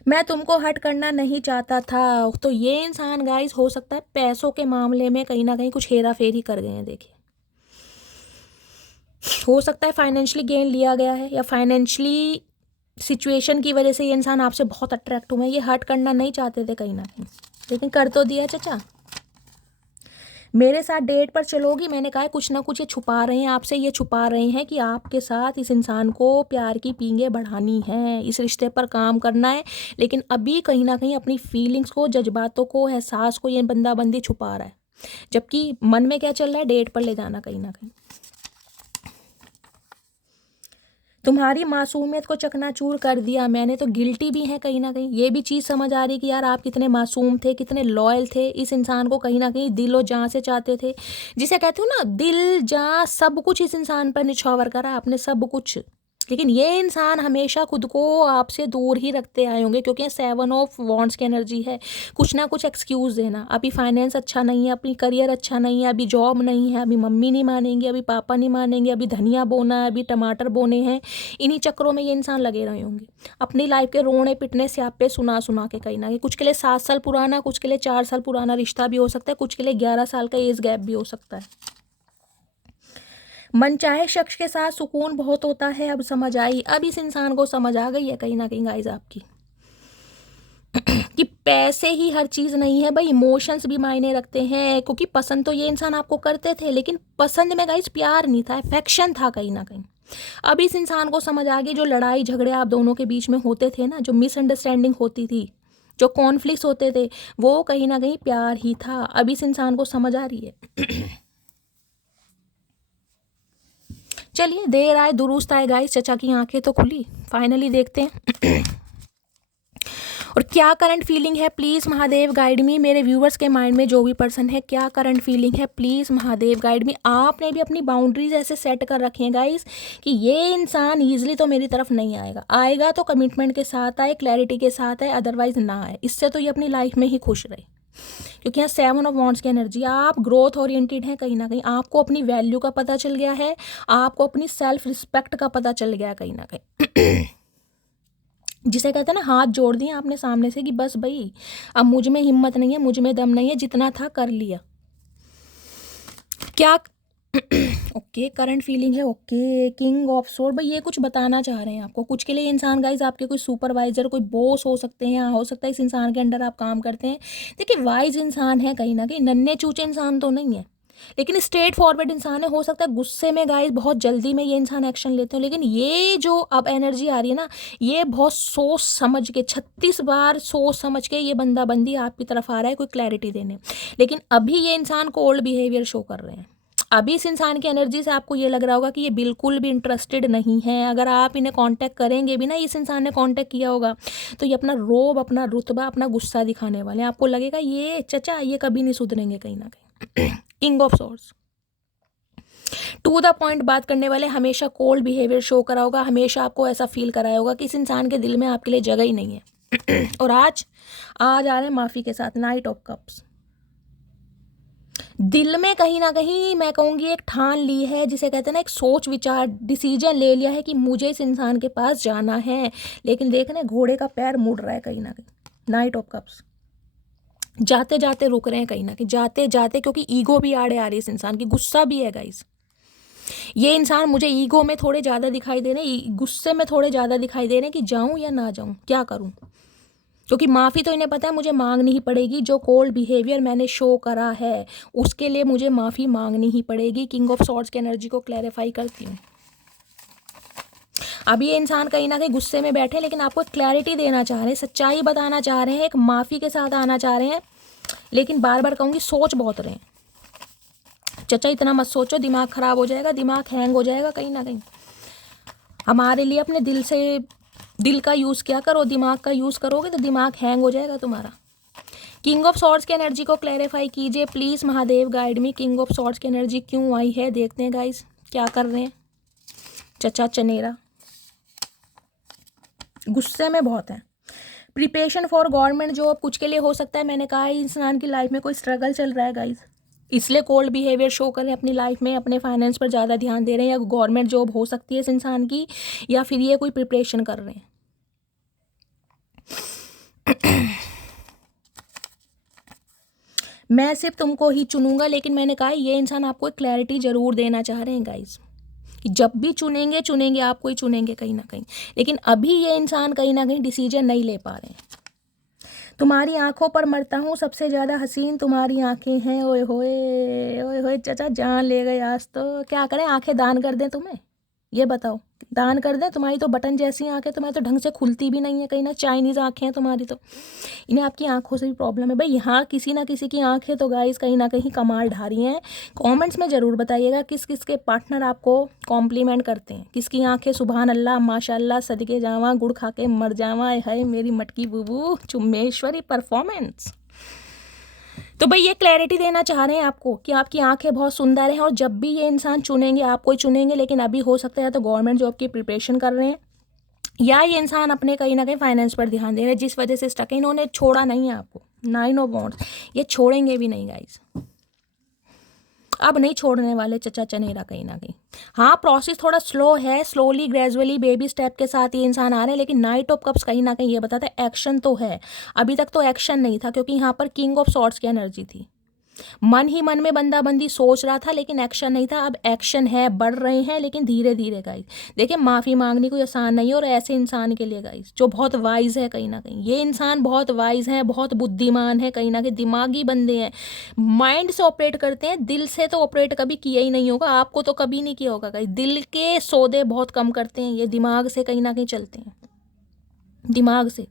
मैं तुमको हर्ट करना नहीं चाहता था। तो ये इंसान गाइस हो सकता है पैसों के मामले में कहीं ना कहीं कुछ हेरा फेरी कर गए हैं। देखिए, हो सकता है फाइनेंशियली गेन लिया गया है, या फाइनेंशियली सिचुएशन की वजह से ये इंसान आपसे बहुत अट्रैक्ट हुए हैं। ये हर्ट करना नहीं चाहते थे कहीं ना कहीं, लेकिन कर तो दिया चाचा। मेरे साथ डेट पर चलोगी, मैंने कहा कुछ ना कुछ ये छुपा रहे हैं आपसे। ये छुपा रहे हैं कि आपके साथ इस इंसान को प्यार की पींगे बढ़ानी है, इस रिश्ते पर काम करना है, लेकिन अभी कहीं ना कहीं अपनी फीलिंग्स को, जज्बातों को, एहसास को ये बंदा बंदी छुपा रहा है। जबकि मन में क्या चल रहा है, डेट पर ले जाना कहीं ना कहीं। तुम्हारी मासूमियत को चकनाचूर कर दिया मैंने, तो गिल्टी भी है कहीं ना कहीं। ये भी चीज़ समझ आ रही कि यार आप कितने मासूम थे, कितने लॉयल थे, इस इंसान को कहीं ना कहीं दिलो जान से चाहते थे। जिसे कहते हो ना दिल जान, सब कुछ इस इंसान पर निछावर करा आपने, सब कुछ। लेकिन ये इंसान हमेशा खुद को आपसे दूर ही रखते आए होंगे, क्योंकि 7 ऑफ वॉन्ड्स की एनर्जी है। कुछ ना कुछ एक्सक्यूज़ देना, अभी फाइनेंस अच्छा नहीं है, अपनी करियर अच्छा नहीं है, अभी जॉब नहीं है, अभी मम्मी नहीं मानेंगे, अभी पापा नहीं मानेंगे, अभी धनिया बोना है, अभी टमाटर बोने हैं। इन्हीं चक्रों में ये इंसान लगे रहे होंगे, अपनी लाइफ के रोने पिटने स्यापे सुना सुना के कहीं ना कहीं। कुछ के लिए 7 साल पुराना, कुछ के लिए 4 साल पुराना रिश्ता भी हो सकता है, कुछ के लिए 11 साल का एज गैप भी हो सकता है। मनचाहे शख्स के साथ सुकून बहुत होता है, अब समझ आई, अब इस इंसान को समझ आ गई है कहीं ना कहीं गाइस आपकी, कि पैसे ही हर चीज़ नहीं है भाई, इमोशंस भी मायने रखते हैं। क्योंकि पसंद तो ये इंसान आपको करते थे, लेकिन पसंद में गाइस प्यार नहीं था, अफेक्शन था कहीं ना कहीं। अब इस इंसान को समझ आ गई, जो लड़ाई झगड़े आप दोनों के बीच में होते थे ना, जो मिसअंडरस्टैंडिंग होती थी, जो कॉन्फ्लिक्ट्स होते थे, वो कहीं ना कहीं प्यार ही था। अब इस इंसान को समझ आ रही है। चलिए, देर आए दुरुस्त आए गाइस, चचा की आंखें तो खुली, फाइनली देखते हैं। और क्या करंट फीलिंग है प्लीज़ महादेव गाइड मी। मेरे व्यूवर्स के माइंड में जो भी पर्सन है, क्या करंट फीलिंग है प्लीज़ महादेव गाइड मी। आपने भी अपनी बाउंड्रीज ऐसे सेट कर रखी हैं गाइस कि ये इंसान ईजिली तो मेरी तरफ नहीं आएगा, आएगा तो कमिटमेंट के साथ आए, क्लैरिटी के साथ आए, अदरवाइज ना आए। इससे तो ये अपनी लाइफ में ही खुश रहे, क्योंकि यहाँ 7 ऑफ वॉन्ड्स की एनर्जी, आप ग्रोथ ओरिएंटेड हैं कहीं ना कहीं। आपको अपनी वैल्यू का पता चल गया है, आपको अपनी सेल्फ रिस्पेक्ट का पता चल गया है कहीं ना कहीं। जिसे कहते हैं ना, हाथ जोड़ दिए आपने सामने से कि बस भाई अब मुझ में हिम्मत नहीं है, मुझ में दम नहीं है, जितना था कर लिया। क्या ओके, करंट फीलिंग है। ओके, किंग ऑफ सोर्ड, भाई ये कुछ बताना चाह रहे हैं आपको। कुछ के लिए इंसान गाइज आपके कोई सुपरवाइजर, कोई बॉस हो सकते हैं, हो सकता है इस इंसान के अंडर आप काम करते हैं। देखिए वाइज इंसान है कहीं ना कहीं, नन्हे चूचे इंसान तो नहीं है। लेकिन स्ट्रेट फॉरवर्ड इंसान है, हो सकता है गुस्से में गाइस बहुत जल्दी में ये इंसान एक्शन लेते हो, लेकिन ये जो अब एनर्जी आ रही है ना, ये बहुत सोच समझ के 36 बार सोच समझ के ये बंदा बंदी आपकी तरफ आ रहा है कोई क्लैरिटी देने। लेकिन अभी ये इंसान कोल्ड बिहेवियर शो कर रहे हैं। अभी इस इंसान की एनर्जी से आपको ये लग रहा होगा कि ये बिल्कुल भी इंटरेस्टेड नहीं है। अगर आप इन्हें कांटेक्ट करेंगे भी ना, इस इंसान ने कांटेक्ट किया होगा, तो ये अपना रोब, अपना रुतबा, अपना गुस्सा दिखाने वाले हैं। आपको लगेगा ये चचा ये कभी नहीं सुधरेंगे कहीं ना कहीं। King of swords, to the point बात करने वाले, हमेशा कोल्ड बिहेवियर शो करा होगा, हमेशा आपको ऐसा फील कराया होगा कि इस इंसान के दिल में आपके लिए जगह ही नहीं है। और आज आ रहे हैं माफ़ी के साथ, नाइट ऑफ कप्स। दिल में कहीं ना कहीं मैं कहूँगी एक ठान ली है, जिसे कहते हैं ना एक सोच विचार, डिसीजन ले लिया है कि मुझे इस इंसान के पास जाना है। लेकिन देख रहे हैं घोड़े का पैर मुड़ रहा है कहीं ना कहीं। नाइट ऑफ कप्स, जाते जाते रुक रहे हैं कहीं ना कहीं, जाते जाते, क्योंकि ईगो भी आड़े आ रही है इस इंसान की, गुस्सा भी है गाइस। ये इंसान मुझे ईगो में थोड़े ज़्यादा दिखाई दे रहे हैं, गुस्से में थोड़े ज़्यादा दिखाई दे रहे हैं कि जाऊँ या ना जाऊँ, क्या करूँ। क्योंकि माफ़ी तो इन्हें पता है मुझे मांगनी ही पड़ेगी। जो कोल्ड बिहेवियर मैंने शो करा है उसके लिए मुझे माफ़ी मांगनी ही पड़ेगी। किंग ऑफ सॉर्ड्स की एनर्जी को क्लैरिफाई करती हूँ। अभी ये इंसान कहीं ना कहीं गुस्से में बैठे, लेकिन आपको क्लैरिटी देना चाह रहे हैं, सच्चाई बताना चाह रहे हैं, एक माफ़ी के साथ आना चाह रहे हैं। लेकिन बार बार कहूँगी सोच बहुत रहे हैं। चचा इतना मत सोचो, दिमाग ख़राब हो जाएगा, दिमाग हैंग हो जाएगा कहीं ना कहीं। हमारे लिए अपने दिल का यूज़ क्या करो, दिमाग का यूज़ करोगे तो दिमाग हैंग हो जाएगा तुम्हारा। किंग ऑफ सॉर्ड्स की एनर्जी को क्लैरिफाई कीजिए please, Mahadev guide me. King of swords की एनर्जी क्यों आई है, देखते हैं गाइस क्या कर रहे हैं। चचा चनेरा गुस्से में बहुत है। प्रिपरेशन फॉर गवर्नमेंट जॉब कुछ के लिए हो सकता है, मैंने कहा इंसान की लाइफ में कोई स्ट्रगल चल रहा है गाइस, इसलिए कोल्ड बिहेवियर शो करें अपनी लाइफ में, अपने फाइनेंस पर ज़्यादा ध्यान दे रहे हैं, या गवर्नमेंट जॉब हो सकती है इस इंसान की, या फिर ये कोई प्रिपरेशन कर रहे हैं। मैं सिर्फ तुमको ही चुनूंगा, लेकिन मैंने कहा ये इंसान आपको एक क्लैरिटी ज़रूर देना चाह रहे हैं गाइस कि जब भी चुनेंगे आपको ही चुनेंगे कहीं ना कहीं। लेकिन अभी ये इंसान कहीं ना कहीं डिसीजन नहीं ले पा रहे हैं। तुम्हारी आंखों पर मरता हूँ, सबसे ज़्यादा हसीन तुम्हारी आंखें हैं। ओए होए ओए होए चचा जान ले गए आज तो। क्या करें, आंखें दान कर दें तुम्हें, ये बताओ, दान कर दें? तुम्हारी तो बटन जैसी आंखें, तुम्हारी तो ढंग से खुलती भी नहीं है, कहीं ना चाइनीज़ आंखें हैं तुम्हारी तो। इन्हें आपकी आंखों से भी प्रॉब्लम है भाई। यहाँ किसी ना किसी की आंखें तो गाइस कहीं ना कहीं कमाल ढा रही हैं। कमेंट्स में ज़रूर बताइएगा किस किस के पार्टनर आपको कॉम्प्लीमेंट करते हैं, किसकी आंखें सुभान अल्लाह माशाल्लाह सदके जावा, गुड़ खा के मर जावा, है मेरी मटकी बुबू चुम्मेश्वरी परफॉर्मेंस। तो भाई ये क्लैरिटी देना चाह रहे हैं आपको कि आपकी आंखें बहुत सुंदर हैं, और जब भी ये इंसान चुनेंगे आपको ही चुनेंगे। लेकिन अभी हो सकता है तो गवर्नमेंट जॉब की प्रिपरेशन कर रहे हैं, या ये इंसान अपने कहीं ना कहीं फाइनेंस पर ध्यान दे रहे हैं, जिस वजह से स्टक है। इन्होंने छोड़ा नहीं है आपको। 9 ऑफ वॉन्ड्स, ये छोड़ेंगे भी नहीं गाइस, अब नहीं छोड़ने वाले चचा चनेरा कहीं ना कहीं। हाँ प्रोसेस थोड़ा स्लो है, स्लोली ग्रेजुअली बेबी स्टेप के साथ ये इंसान आ रहे हैं। लेकिन नाइट ऑफ कप्स कहीं ना कहीं ये बताता है एक्शन तो है। अभी तक तो एक्शन नहीं था, क्योंकि यहाँ पर किंग ऑफ सॉर्ड्स की एनर्जी थी। मन ही मन में बंदा बंदी सोच रहा था, लेकिन एक्शन नहीं था। अब एक्शन है, बढ़ रहे हैं, लेकिन धीरे धीरे गाइस। देखिए माफ़ी मांगनी कोई आसान नहीं है, और ऐसे इंसान के लिए गाइस जो बहुत वाइज है कहीं ना कहीं, ये इंसान बहुत वाइज है, बहुत बुद्धिमान है, कहीं ना कहीं दिमागी बंदे हैं, माइंड से ऑपरेट करते हैं, दिल से तो ऑपरेट कभी किया ही नहीं होगा, आपको तो कभी नहीं किया होगा गाइस। दिल के सौदे बहुत कम करते हैं ये, दिमाग से कहीं ना कहीं चलते हैं, दिमाग से।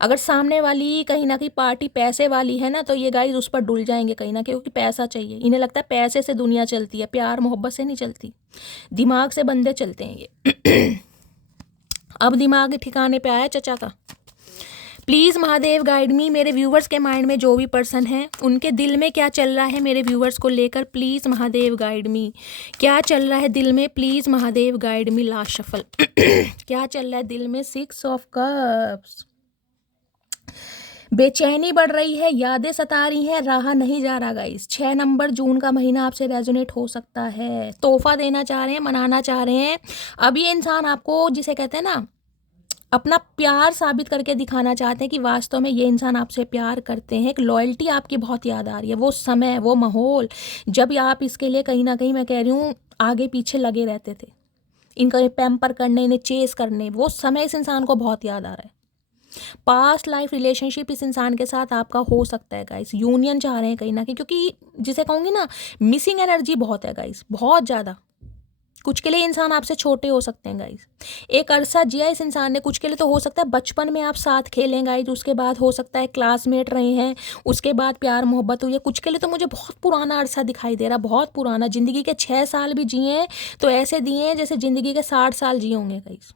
अगर सामने वाली कहीं ना कहीं पार्टी पैसे वाली है ना, तो ये गाइस उस पर डुल जाएंगे कहीं ना कहीं, क्योंकि पैसा चाहिए। इन्हें लगता है पैसे से दुनिया चलती है, प्यार मोहब्बत से नहीं चलती, दिमाग से बंदे चलते हैं ये। अब दिमाग ठिकाने पे आया चचा का। प्लीज़ महादेव गाइड मी, मेरे व्यूवर्स के माइंड में जो भी पर्सन है उनके दिल में क्या चल रहा है मेरे व्यूवर्स को लेकर, प्लीज़ महादेव गाइड मी। क्या चल रहा है दिल में, please Mahadev guide me. Last shuffle क्या चल रहा है दिल में? 6 ऑफ कप्स। बेचैनी बढ़ रही है, यादें सता रही हैं, रहा नहीं जा रहा गाइस। 6 नंबर जून का महीना आपसे रेजोनेट हो सकता है, तोहफा देना चाह रहे हैं, मनाना चाह रहे हैं। अब ये इंसान आपको, जिसे कहते हैं ना, अपना प्यार साबित करके दिखाना चाहते हैं कि वास्तव में ये इंसान आपसे प्यार करते हैं। एक लॉयल्टी आपकी बहुत याद आ रही है, वो समय, वो माहौल जब आप इसके लिए कहीं ना कहीं, मैं कह रही हूँ, आगे पीछे लगे रहते थे, इनका पैम्पर करने, इन्हें चेस करने, वो समय इस इंसान को बहुत याद आ रहा है। पास्ट लाइफ रिलेशनशिप इस इंसान के साथ आपका हो सकता है गाइस, यूनियन चाह रहे हैं कहीं ना कहीं, क्योंकि जिसे कहूँगी ना मिसिंग एनर्जी बहुत है गाइस, बहुत ज़्यादा। कुछ के लिए इंसान आपसे छोटे हो सकते हैं गाइस, एक अरसा जिया इस इंसान ने, कुछ के लिए तो हो सकता है बचपन में आप साथ खेलें गाइस, उसके बाद हो सकता है क्लासमेट रहे हैं, उसके बाद प्यार मोहब्बत हुई है। कुछ के लिए तो मुझे बहुत पुराना अरसा दिखाई दे रहा, बहुत पुराना, ज़िंदगी के 6 साल भी जिए हैं तो ऐसे दिए हैं जैसे ज़िंदगी के 60 साल जिए होंगे गाइस।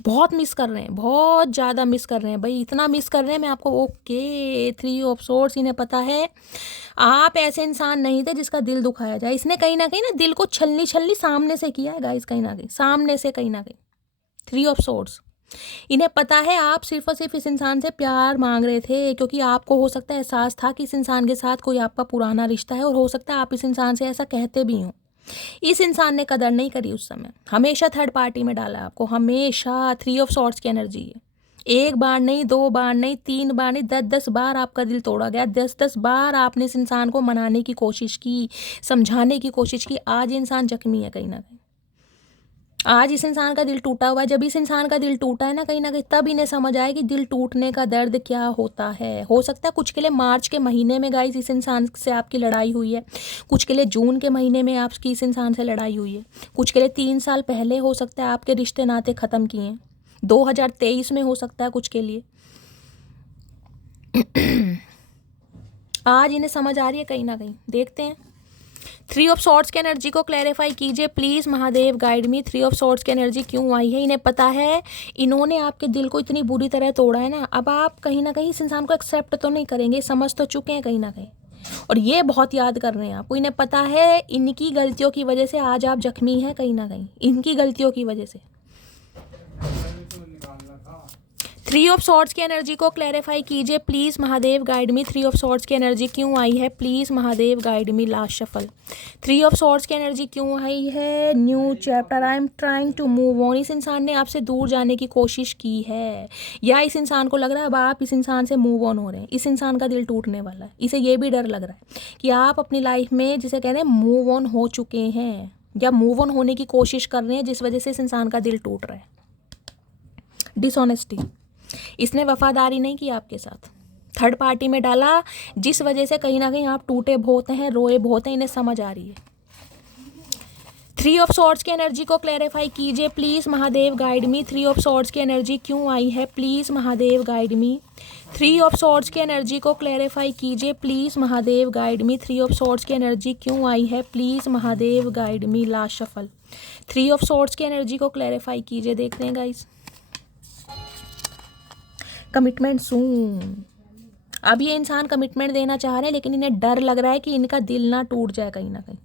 बहुत मिस कर रहे हैं, बहुत ज़्यादा मिस कर रहे हैं भाई, इतना मिस कर रहे हैं मैं आपको। ओके, 3 ऑफ सोर्ड्स, इन्हें पता है आप ऐसे इंसान नहीं थे जिसका दिल दुखाया जाए। इसने कहीं ना दिल को छलनी छलनी सामने से किया है गाइस, कहीं ना कहीं सामने से, कहीं ना कहीं। 3 ऑफ सोर्ड्स, इन्हें पता है आप सिर्फ और सिर्फ इस इंसान से प्यार मांग रहे थे, क्योंकि आपको हो सकता है एहसास था कि इस इंसान के साथ कोई आपका पुराना रिश्ता है, और हो सकता है आप इस इंसान से ऐसा कहते भी हों। इस इंसान ने कदर नहीं करी उस समय, हमेशा थर्ड पार्टी में डाला आपको, हमेशा। 3 ऑफ सॉर्ड्स की एनर्जी है, एक बार नहीं, 2 बार नहीं, 3 बार नहीं, 10-10 बार आपका दिल तोड़ा गया, 10-10 बार आपने इस इंसान को मनाने की कोशिश की, समझाने की कोशिश की। आज इंसान जख्मी है कहीं ना कहीं, आज इस इंसान का दिल टूटा हुआ है। जब इस इंसान का दिल टूटा है ना कहीं तब इन्हें समझ आए कि दिल टूटने का दर्द क्या होता है। हो सकता है कुछ के लिए मार्च के महीने में गाइस इस इंसान से आपकी लड़ाई हुई है, कुछ के लिए जून के महीने में आपकी इस इंसान से लड़ाई हुई है, कुछ के लिए 3 साल पहले हो सकता है आपके रिश्ते नाते ख़त्म किए हैं, 2023 में हो सकता है कुछ के लिए। आज इन्हें समझ आ रही है कहीं ना कहीं, देखते हैं। 3 ऑफ सॉर्ड्स की एनर्जी को क्लैरिफाई कीजिए please, Mahadev guide me. 3 of swords की एनर्जी क्यों आई है? इन्हें पता है इन्होंने आपके दिल को इतनी बुरी तरह तोड़ा है ना, अब आप कहीं ना कहीं इस इंसान को एक्सेप्ट तो नहीं करेंगे, समझ तो चुके हैं कहीं ना कहीं, और ये बहुत याद कर रहे हैं आपको। इन्हें पता है इनकी गलतियों की वजह से आज आप जख्मी हैं कहीं ना कहीं, इनकी गलतियों की वजह से। 3 ऑफ सॉर्ड्स की एनर्जी को क्लैरिफाई कीजिए please, Mahadev guide me. 3 of swords की एनर्जी क्यों आई है please, Mahadev guide me. Last shuffle. 3 of swords की एनर्जी क्यों आई है? New chapter, I am trying to move on. इस इंसान ने आपसे दूर जाने की कोशिश की है, या इस इंसान को लग रहा है अब आप इस इंसान से मूव ऑन हो रहे हैं, इस इंसान का दिल टूटने वाला है। इसे ये भी डर लग रहा है कि आप अपनी लाइफ में जिसे कहते हैं मूव ऑन हो चुके हैं, या मूव ऑन होने की कोशिश कर रहे हैं, जिस वजह से इस इंसान का दिल टूट रहा है। डिसऑनेस्टी, इसने वफादारी नहीं की आपके साथ, थर्ड पार्टी में डाला, जिस वजह से कहीं ना कहीं आप टूटे बहुत हैं, रोए बहुत हैं। इन्हें समझ आ रही है। 3 ऑफ सॉर्ड्स की एनर्जी को क्लैरिफाई कीजिए please, Mahadev guide me. 3 of swords की एनर्जी क्यों आई है please, Mahadev guide me. 3 of swords की एनर्जी को क्लैरिफाई कीजिए please, Mahadev guide me. 3 of swords की एनर्जी क्यों आई है please, Mahadev guide me. Last shuffle. 3 of swords की एनर्जी को क्लैरिफाई कीजिए, देखते हैं गाइस। कमिटमेंट सून, अब ये इंसान कमिटमेंट देना चाह रहे हैं, लेकिन इन्हें डर लग रहा है कि इनका दिल ना टूट जाए कहीं ना कहीं,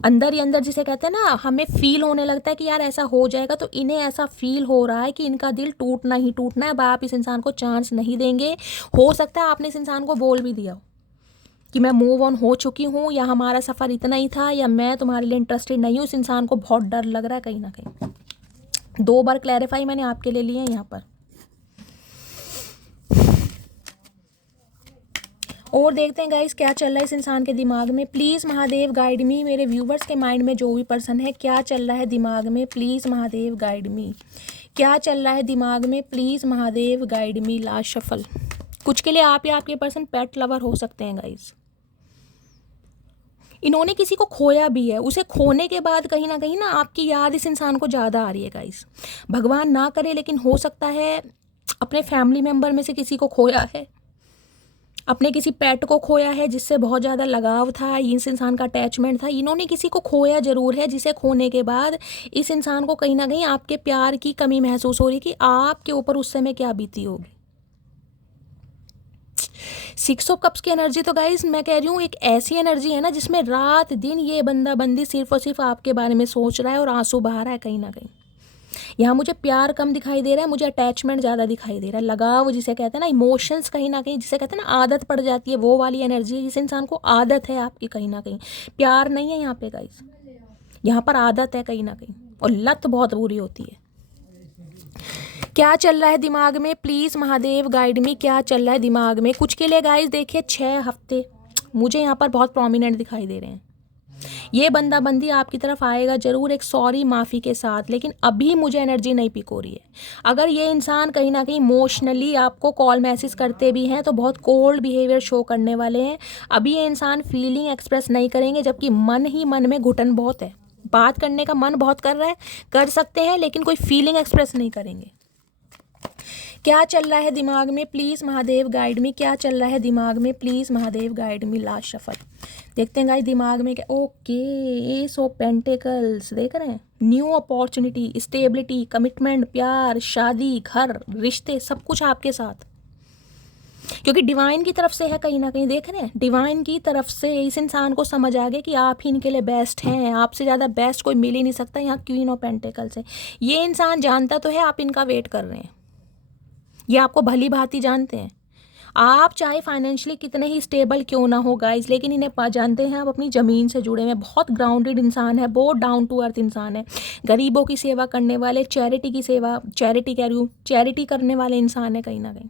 अंदर ही अंदर, जिसे कहते हैं ना, हमें फील होने लगता है कि यार ऐसा हो जाएगा, तो इन्हें ऐसा फील हो रहा है कि इनका दिल टूटना ही टूटना है। अब आप इस इंसान को चांस नहीं देंगे। हो सकता है आपने इस इंसान को बोल भी दिया हो कि मैं मूव ऑन हो चुकी हूँ, या हमारा सफ़र इतना ही था, या मैं तुम्हारे लिए इंटरेस्टेड नहीं हूँ। इस इंसान को बहुत डर लग रहा है कहीं ना कहीं। 2 बार क्लैरिफाई मैंने आपके लिए लिए हैं यहाँ पर। और देखते हैं गाइस क्या चल रहा है इस इंसान के दिमाग में। प्लीज़ महादेव गाइड मी। मेरे व्यूवर्स के माइंड में जो भी पर्सन है, क्या चल रहा है दिमाग में, प्लीज़ महादेव गाइड मी। क्या चल रहा है दिमाग में, please Mahadev guide me. Last shuffle. कुछ के लिए आप या आपके पर्सन पेट लवर हो सकते हैं गाइस। इन्होंने किसी को खोया भी है, उसे खोने के बाद कहीं ना आपकी याद इस इंसान को ज़्यादा आ रही है गाइस। भगवान ना करे, लेकिन हो सकता है अपने फैमिली मेम्बर में से किसी को खोया है, अपने किसी पेट को खोया है जिससे बहुत ज़्यादा लगाव था, इस इंसान का अटैचमेंट था। इन्होंने किसी को खोया ज़रूर है, जिसे खोने के बाद इस इंसान को कहीं ना कहीं आपके प्यार की कमी महसूस हो रही कि आपके ऊपर उस समय क्या बीती होगी। 6 ऑफ कप्स की एनर्जी तो गाइस मैं कह रही हूँ एक ऐसी एनर्जी है ना जिसमें रात दिन ये बंदा बंदी सिर्फ और सिर्फ आपके बारे में सोच रहा है और आंसू बहा रहा है कहीं ना कहीं। यहाँ मुझे प्यार कम दिखाई दे रहा है, मुझे अटैचमेंट ज़्यादा दिखाई दे रहा है, लगाव जिसे कहते हैं ना, इमोशंस कहीं ना कहीं जिसे कहते हैं ना आदत पड़ जाती है, वो वाली एनर्जी है। इस इंसान को आदत है आपकी कहीं ना कहीं, प्यार नहीं है यहाँ पे गाइस, यहाँ पर आदत है कहीं ना कहीं, और लत बहुत बुरी होती है। क्या चल रहा है दिमाग में, प्लीज़ महादेव गाइड मी। क्या चल रहा है दिमाग में? कुछ के लिए गाइस देखिए 6 हफ्ते मुझे यहाँ पर बहुत प्रोमिनेंट दिखाई दे रहे हैं। ये बंदा बंदी आपकी तरफ आएगा ज़रूर एक सॉरी माफ़ी के साथ, लेकिन अभी मुझे एनर्जी नहीं पिक हो रही है। अगर ये इंसान कहीं ना कहीं इमोशनली आपको कॉल मैसेज करते भी हैं तो बहुत कोल्ड बिहेवियर शो करने वाले हैं। अभी ये इंसान फीलिंग एक्सप्रेस नहीं करेंगे, जबकि मन ही मन में घुटन बहुत है। बात करने का मन बहुत कर रहा है, कर सकते हैं, लेकिन कोई फीलिंग एक्सप्रेस नहीं करेंगे। क्या चल रहा है दिमाग में, प्लीज़ महादेव गाइड मी। क्या चल रहा है दिमाग में, please Mahadev guide me. Last shuffle देखते हैं गाइस दिमाग में क्या। ओके, एस ऑफ पेंटिकल्स देख रहे हैं। न्यू अपॉर्चुनिटी, स्टेबिलिटी, कमिटमेंट, प्यार, शादी, घर, रिश्ते, सब कुछ आपके साथ, क्योंकि डिवाइन की तरफ से है। कहीं ना कहीं देख रहे हैं, डिवाइन की तरफ से इस इंसान को समझ आ गया कि आप ही इनके लिए बेस्ट हैं, आपसे ज़्यादा बेस्ट कोई मिल ही नहीं सकता। यहाँ क्वीन ऑफ पेंटिकल्स है। ये इंसान जानता तो है आप इनका वेट कर रहे हैं, ये आपको भली भांति जानते हैं। आप चाहे फाइनेंशियली कितने ही स्टेबल क्यों ना हो गाइस, लेकिन इन्हें जानते हैं आप अपनी ज़मीन से जुड़े हुए, बहुत ग्राउंडेड इंसान है, बहुत डाउन टू अर्थ इंसान है, गरीबों की सेवा करने वाले, चैरिटी की सेवा, चैरिटी कह रही हूँ, चैरिटी करने वाले इंसान है। कहीं ना कहीं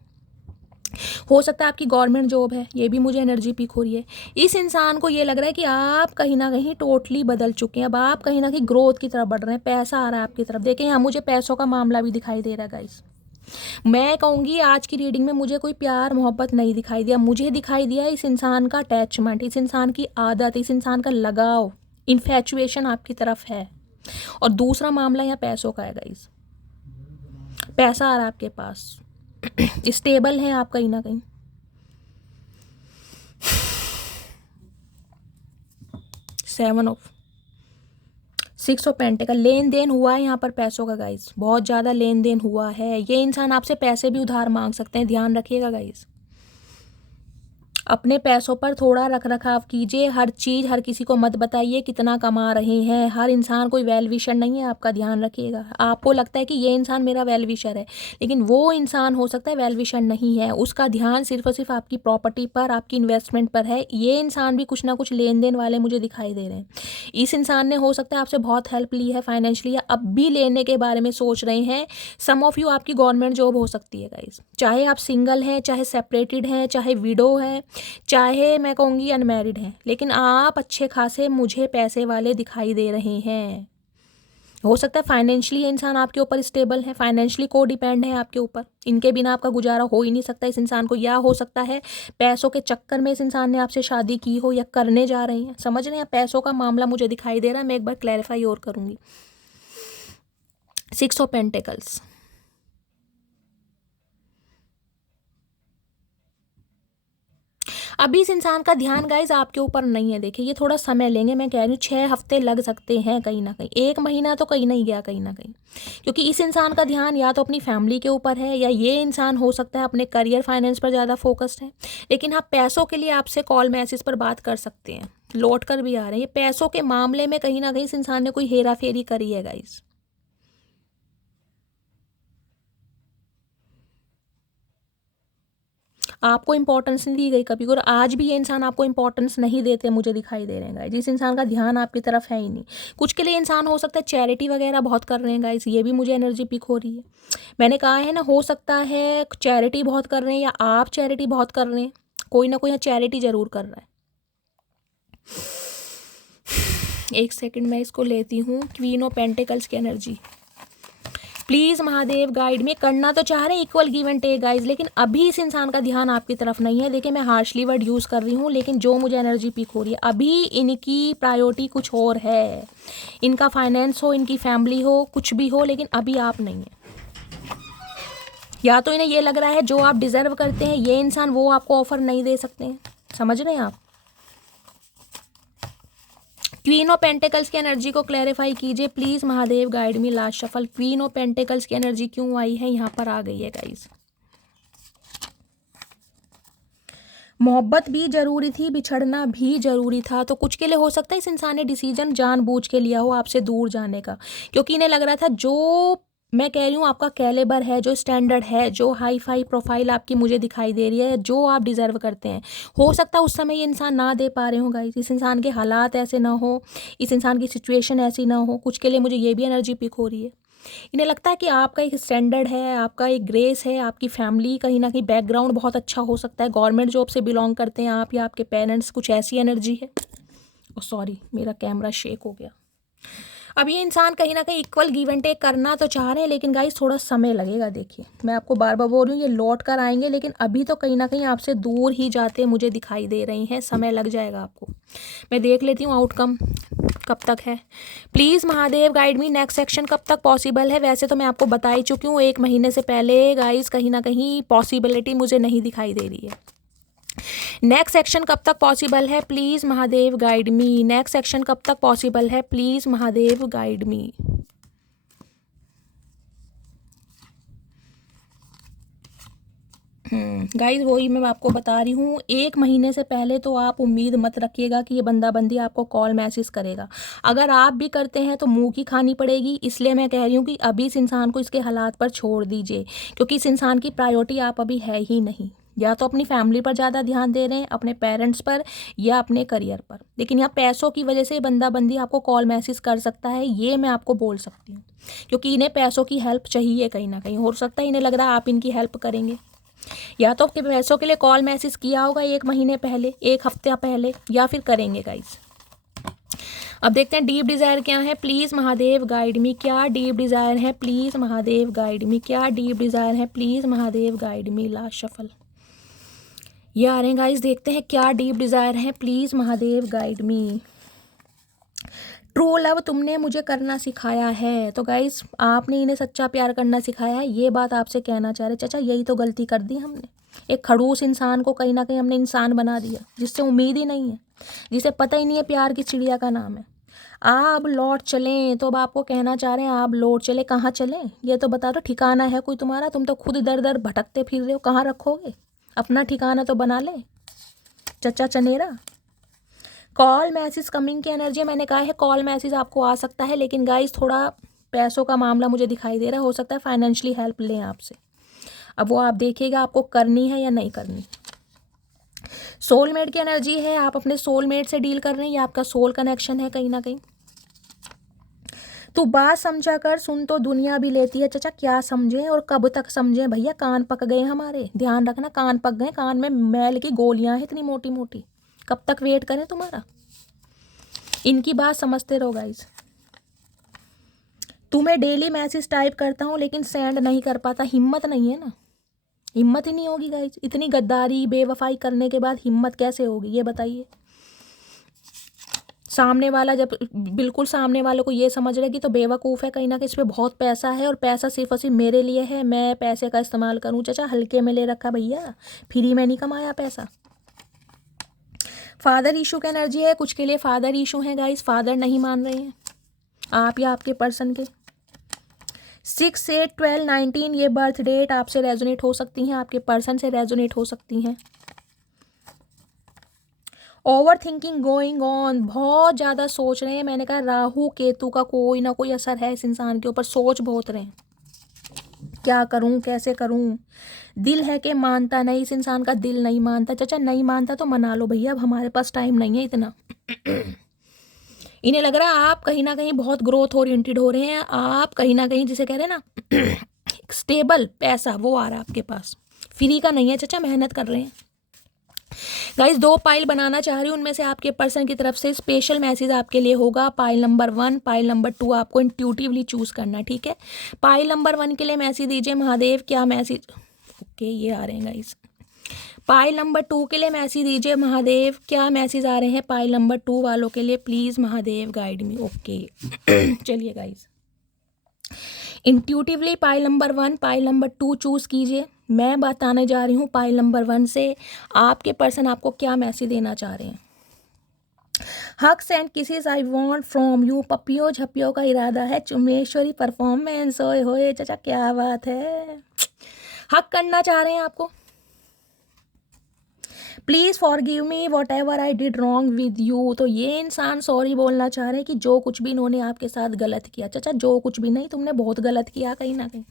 हो सकता है आपकी गवर्नमेंट जॉब है, ये भी मुझे एनर्जी पिक हो रही है। इस इंसान को ये लग रहा है कि आप कहीं ना कहीं टोटली बदल चुके हैं। अब आप कहीं ना कहीं ग्रोथ की तरफ बढ़ रहे हैं, पैसा आ रहा है आपकी तरफ। देखें यहाँ मुझे पैसों का मामला भी दिखाई दे रहा है गाइस। मैं कहूँगी आज की रीडिंग में मुझे कोई प्यार मोहब्बत नहीं दिखाई दिया, मुझे दिखाई दिया इस इंसान का अटैचमेंट, इस इंसान की आदत, इस इंसान का लगाव, इन्फैचुएशन आपकी तरफ है। और दूसरा मामला यहाँ पैसों का है गाइस, पैसा आ रहा है आपके पास, स्टेबल है आप कहीं ना कहीं। सिक्स ऑफ पेंटिकल, लेन देन हुआ है यहाँ पर पैसों का गाइस, बहुत ज़्यादा लेन देन हुआ है। ये इंसान आपसे पैसे भी उधार मांग सकते हैं, ध्यान रखिएगा गाइस। अपने पैसों पर थोड़ा रख रखाव कीजिए। हर चीज़ हर किसी को मत बताइए कितना कमा रहे हैं। हर इंसान कोई वेल विशर नहीं है, आपका ध्यान रखिएगा। आपको लगता है कि ये इंसान मेरा वेल विशर है, लेकिन वो इंसान हो सकता है वेल विशर नहीं है। उसका ध्यान सिर्फ और सिर्फ आपकी प्रॉपर्टी पर, आपकी इन्वेस्टमेंट पर है। ये इंसान भी कुछ ना कुछ लेन देन वाले मुझे दिखाई दे रहे हैं। इस इंसान ने हो सकता है आपसे बहुत हेल्प ली है फाइनेंशियली, या अब भी लेने के बारे में सोच रहे हैं। सम ऑफ यू आपकी गवर्नमेंट जॉब हो सकती है गाइज, चाहे आप सिंगल हैं, चाहे सेपरेटेड हैं, चाहे विडो है, चाहे मैं कहूँगी अनमैरिड हैं, लेकिन आप अच्छे खासे मुझे पैसे वाले दिखाई दे रहे हैं। हो सकता है फाइनेंशियली ये इंसान आपके ऊपर स्टेबल है, फाइनेंशियली को डिपेंड है आपके ऊपर, इनके बिना आपका गुजारा हो ही नहीं सकता इस इंसान को। या हो सकता है पैसों के चक्कर में इस इंसान ने आपसे शादी की हो या करने जा रहे हैं, समझ रहे हैं। पैसों का मामला मुझे दिखाई दे रहा है, मैं एक बार क्लैरिफाई और करूँगी। सिक्स ऑफ पेंटिकल्स, अभी इस इंसान का ध्यान गाइज आपके ऊपर नहीं है। देखिए ये थोड़ा समय लेंगे, मैं कह रही हूँ 6 हफ्ते लग सकते हैं, कहीं ना कहीं 1 महीना तो कहीं नहीं गया कहीं ना कहीं, क्योंकि इस इंसान का ध्यान या तो अपनी फैमिली के ऊपर है, या ये इंसान हो सकता है अपने करियर फाइनेंस पर ज़्यादा फोकस्ड है। लेकिन हाँ, पैसों के लिए आपसे कॉल मैसेज पर बात कर सकते हैं, लौट कर भी आ रहे हैं। ये पैसों के मामले में कहीं ना कहीं इस इंसान ने कोई हेरा फेरी करी है गाइज। आपको इंपॉर्टेंस नहीं दी गई कभी, और आज भी ये इंसान आपको इंपॉर्टेंस नहीं देते मुझे दिखाई दे रहे हैं गाइस। जिस इंसान का ध्यान आपकी तरफ है ही नहीं। कुछ के लिए इंसान हो सकता है चैरिटी वगैरह बहुत कर रहे हैं गाइस, ये भी मुझे एनर्जी पिक हो रही है। मैंने कहा है ना, हो सकता है चैरिटी बहुत कर रहे हैं, या आप चैरिटी बहुत कर रहे हैं, कोई ना कोई यहाँ चैरिटी जरूर कर रहा है। एक सेकेंड मैं इसको लेती हूँ, क्वीन ऑफ पेंटिकल्स की energy. Please Mahadev guide me, करना तो चाह रहे हैं equal give and take guys, लेकिन अभी इस इंसान का ध्यान आपकी तरफ नहीं है। देखिए मैं हार्शली वर्ड यूज़ कर रही हूँ, लेकिन जो मुझे एनर्जी पिक हो रही है, अभी इनकी प्रायोरिटी कुछ और है। इनका फाइनेंस हो, इनकी फैमिली हो, कुछ भी हो, लेकिन अभी आप नहीं है। या तो इन्हें ये लग रहा है जो आप डिजर्व करते हैं ये इंसान वो आपको ऑफर नहीं दे सकते हैं, समझ रहे हैं आप। क्वीन ऑफ पेंटिकल्स की एनर्जी को क्लैरिफाई कीजिए please Mahadev guide me. Last shuffle, queen of pentacles की एनर्जी क्यों आई है, यहाँ पर आ गई है गाइज। मोहब्बत भी ज़रूरी थी, बिछड़ना भी ज़रूरी था। तो कुछ के लिए हो सकता है इस इंसान ने डिसीजन जानबूझ के लिया हो आपसे दूर जाने का, क्योंकि इन्हें लग रहा था जो मैं कह रही हूँ आपका कैलिबर है, जो स्टैंडर्ड है, जो हाई फाई प्रोफाइल आपकी मुझे दिखाई दे रही है, जो आप डिज़र्व करते हैं, हो सकता है उस समय ये इंसान ना दे पा रहे हो गाइस। इस इंसान के हालात ऐसे ना हो, इस इंसान की सिचुएशन ऐसी ना हो। कुछ के लिए मुझे ये भी एनर्जी पिक हो रही है। इन्हें लगता है कि आपका एक स्टैंडर्ड है, आपका एक ग्रेस है, आपकी फैमिली कहीं ना कहीं बैकग्राउंड बहुत अच्छा हो सकता है, गवर्नमेंट जॉब से बिलोंग करते हैं आप, या आपके पेरेंट्स, कुछ ऐसी एनर्जी है। सॉरी, मेरा कैमरा शेक हो गया। अब ये इंसान कहीं ना कहीं इक्वल गिव एंड टेक करना तो चाह रहे हैं, लेकिन गाइस थोड़ा समय लगेगा। देखिए, मैं आपको बार बार बोल रही हूँ, ये लौट कर आएंगे, लेकिन अभी तो कहीं ना कहीं आपसे दूर ही जाते मुझे दिखाई दे रही हैं। समय लग जाएगा आपको। मैं देख लेती हूँ आउटकम कब तक है। Please Mahadev guide me, next section कब तक पॉसिबल है? वैसे तो मैं आपको बता ही चुकी हूँ 1 महीने से पहले गाइस, कहीं ना कहीं पॉसिबिलिटी मुझे नहीं दिखाई दे रही है। नेक्स्ट सेक्शन कब तक पॉसिबल है? Please Mahadev guide me. Next section कब तक पॉसिबल है? Please Mahadev guide me. Guys वही मैं आपको बता रही हूँ, 1 महीने से पहले तो आप उम्मीद मत रखिएगा कि ये बंदा बंदी आपको कॉल मैसेज करेगा। अगर आप भी करते हैं तो मुंह की खानी पड़ेगी। इसलिए मैं कह रही हूँ कि अभी इस इंसान को इसके हालात पर छोड़ दीजिए, क्योंकि इस इंसान की प्रायोरिटी आप अभी है ही नहीं। या तो अपनी फैमिली पर ज़्यादा ध्यान दे रहे हैं, अपने पेरेंट्स पर, या अपने करियर पर। लेकिन यहाँ पैसों की वजह से बंदा बंदी आपको कॉल मैसेज कर सकता है, ये मैं आपको बोल सकती हूँ, क्योंकि इन्हें पैसों की हेल्प चाहिए। कहीं ना कहीं हो सकता है इन्हें लग रहा है आप इनकी हेल्प करेंगे, या तो पैसों के लिए कॉल मैसेज किया होगा 1 महीने पहले, 1 हफ्ते पहले, या फिर करेंगे गाइस। अब देखते हैं डीप डिज़ायर क्या है। प्लीज़ महादेव गाइड मी, क्या डीप डिज़ायर है? प्लीज़ महादेव गाइड मी, क्या डीप डिज़ायर है? Please Mahadev guide me. Last shuffle ये आ रहे हैं गाइस, देखते हैं क्या डीप डिज़ायर है। Please Mahadev guide me. True love तुमने मुझे करना सिखाया है। तो गाइस आपने इन्हें सच्चा प्यार करना सिखाया है, ये बात आपसे कहना चाह रहे। चाचा यही तो गलती कर दी हमने, एक खड़ूस इंसान को कहीं ना कहीं हमने इंसान बना दिया, जिससे उम्मीद ही नहीं है, जिसे पता ही नहीं है प्यार की चिड़िया का नाम है। आप लौट चलें, तो अब आपको कहना चाह रहे हैं आप लौट चले। कहाँ चलें ये तो बता दो, ठिकाना है कोई तुम्हारा? तुम तो खुद दर दर भटकते फिर रहे हो, कहाँ रखोगे अपना ठिकाना? तो बना ले चचा चनेरा। कॉल मैसेज कमिंग की एनर्जी, मैंने कहा है कॉल मैसेज आपको आ सकता है, लेकिन गाइस थोड़ा पैसों का मामला मुझे दिखाई दे रहा है। हो सकता है फाइनेंशियली हेल्प लें आपसे। अब वो आप देखिएगा आपको करनी है या नहीं करनी। सोलमेट की एनर्जी है, आप अपने सोलमेट से डील कर रहे हैं, ये आपका सोल कनेक्शन है कहीं ना कहीं। तो बात समझा कर सुन तो दुनिया भी लेती है। चाचा क्या समझें और कब तक समझें भैया? कान पक गए हमारे, ध्यान रखना, कान पक गए। कान में मैल की गोलियां हैं इतनी मोटी मोटी, कब तक वेट करें तुम्हारा? इनकी बात समझते रहो गाइस। तुम्हें डेली मैसेज टाइप करता हूँ लेकिन सेंड नहीं कर पाता, हिम्मत नहीं है ना, हिम्मत ही नहीं होगी गाइस। इतनी गद्दारी बेवफाई करने के बाद हिम्मत कैसे होगी ये बताइए? सामने वाला जब बिल्कुल सामने वाले को ये समझ रहा है कि तो बेवकूफ़ है कहीं ना कहीं, इस पर बहुत पैसा है और पैसा सिर्फ और सिर्फ मेरे लिए है, मैं पैसे का इस्तेमाल करूँ। चाचा हल्के में ले रखा भैया, फ्री में नहीं कमाया पैसा। फादर इशू का एनर्जी है, कुछ के लिए फादर इशू है गाइस, फादर नहीं मान रहे हैं आप या आपके पर्सन के। 6, 8, 12, 19 ये बर्थ डेट आपसे रेजोनेट हो सकती हैं, आपके पर्सन से रेजोनेट हो सकती हैं। ओवर थिंकिंग गोइंग ऑन, बहुत ज़्यादा सोच रहे हैं। मैंने कहा राहु केतु का कोई ना कोई असर है इस इंसान के ऊपर, सोच बहुत रहे हैं क्या करूं कैसे करूं। दिल है कि मानता नहीं, इस इंसान का दिल नहीं मानता। चाचा नहीं मानता तो मना लो भैया, अब हमारे पास टाइम नहीं है इतना। इन्हें लग रहा है आप कहीं ना कहीं बहुत ग्रोथ ओरिएंटेड हो रहे हैं, आप कहीं ना कहीं जिसे कह रहे हैं ना स्टेबल पैसा वो आ रहा है आपके पास, फ्री का नहीं है चाचा, मेहनत कर रहे हैं। गाइस 2 पाइल बनाना चाह रही हूँ, उनमें से आपके पर्सन की तरफ से स्पेशल मैसेज आपके लिए होगा। पाइल नंबर 1, पाइल नंबर 2 आपको इंट्यूटिवली चूज करना है, ठीक है? पाइल नंबर 1 के लिए मैसेज दीजिए महादेव, क्या मैसेज? ओके ये आ रहे हैं गाइस। पाइल नंबर 2 के लिए मैसेज दीजिए महादेव, क्या मैसेज आ रहे हैं पाइल नंबर 2 वालों के लिए? Please Mahadev guide me. Okay चलिए guys, intuitively pile number 1, pile number 2 choose कीजिए। मैं बताने जा रही हूँ पाइल नंबर 1 से आपके पर्सन आपको क्या मैसेज देना चाह रहे हैं। Hugs and kisses I want from you, पपियो झपियो का इरादा है, चुमेश्वरी परफॉर्मेंस। ओए होए चाचा क्या बात है, हक करना चाह रहे हैं आपको। Please forgive me what ever I did wrong with you, तो ये इंसान सॉरी बोलना चाह रहे हैं कि जो कुछ भी इन्होंने आपके साथ गलत किया। चाचा जो कुछ भी नहीं, तुमने बहुत गलत किया कहीं ना कहीं,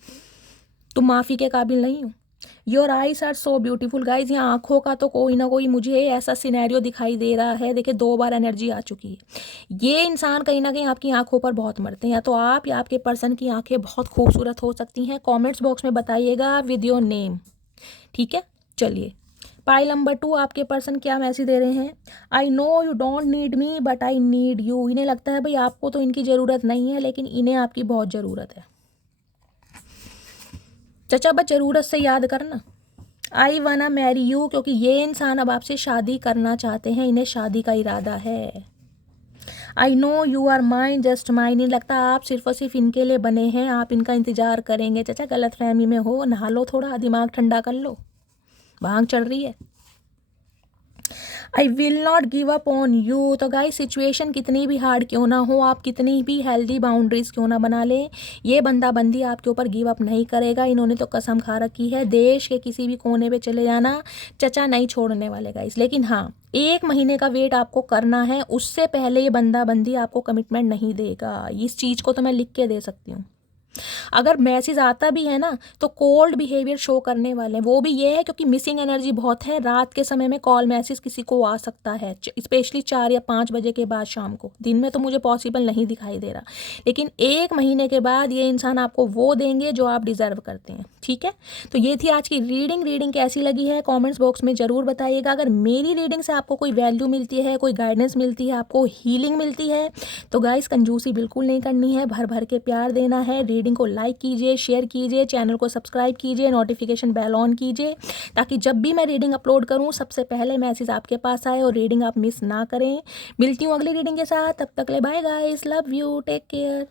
तुम माफ़ी के काबिल नहीं हो। Your eyes are so beautiful guys, यहाँ आँखों का तो कोई ना कोई मुझे ऐसा सिनेरियो दिखाई दे रहा है। देखिए 2 बार एनर्जी आ चुकी है। ये इंसान कहीं ना कहीं आपकी आँखों पर बहुत मरते हैं, या तो आप या आपके पर्सन की आँखें बहुत खूबसूरत हो सकती हैं। कॉमेंट्स बॉक्स में बताइएगा विद योर नेम, ठीक है? चलिए पाइल नंबर 2, आपके पर्सन क्या मैसेज दे रहे हैं? आई know you don't need me but I need you. इन्हें लगता है भाई आपको तो इनकी ज़रूरत नहीं है, लेकिन इन्हें आपकी बहुत ज़रूरत है। चचा बस ज़रूरत से याद करना। आई वाना मैरी यू, क्योंकि ये इंसान अब आपसे शादी करना चाहते हैं, इन्हें शादी का इरादा है। I know you are mine just mine, नहीं लगता आप सिर्फ और सिर्फ इनके लिए बने हैं, आप इनका इंतज़ार करेंगे। चचा गलत फहमी में हो, नहा लो, थोड़ा दिमाग ठंडा कर लो, भांग चढ़ रही है। I will not give up on you, तो गाइस सिचुएशन कितनी भी हार्ड क्यों ना हो, आप कितनी भी हेल्दी बाउंड्रीज क्यों ना बना लें, ये बंदा बंदी आपके ऊपर गिव अप नहीं करेगा। इन्होंने तो कसम खा रखी है, देश के किसी भी कोने पे चले जाना, चचा नहीं छोड़ने वाले गाइस। लेकिन हाँ, 1 महीने का वेट आपको करना है, उससे पहले ये बंदा बंदी आपको कमिटमेंट नहीं देगा। इस चीज़ को तो मैं लिख के दे सकती हूँ। अगर मैसेज आता भी है ना, तो कोल्ड बिहेवियर शो करने वाले हैं। वो भी ये है क्योंकि मिसिंग एनर्जी बहुत है, रात के समय में कॉल मैसेज किसी को आ सकता है, स्पेशली 4 या 5 बजे के बाद शाम को। दिन में तो मुझे पॉसिबल नहीं दिखाई दे रहा, लेकिन 1 महीने के बाद ये इंसान आपको वो देंगे जो आप डिज़र्व करते हैं। ठीक है, तो ये थी आज की रीडिंग कैसी लगी है कॉमेंट्स बॉक्स में ज़रूर बताइएगा। अगर मेरी रीडिंग से आपको कोई वैल्यू मिलती है, कोई गाइडेंस मिलती है, आपको हीलिंग मिलती है, तो गाइस कंजूसी बिल्कुल नहीं करनी है, भर भर के प्यार देना है। रीडिंग को लाइक कीजिए, शेयर कीजिए, चैनल को सब्सक्राइब कीजिए, नोटिफिकेशन बेल ऑन कीजिए, ताकि जब भी मैं रीडिंग अपलोड करूं सबसे पहले मैसेज आपके पास आए और रीडिंग आप मिस ना करें। मिलती हूँ अगली रीडिंग के साथ, तब तक ले bye guys, love you, take care.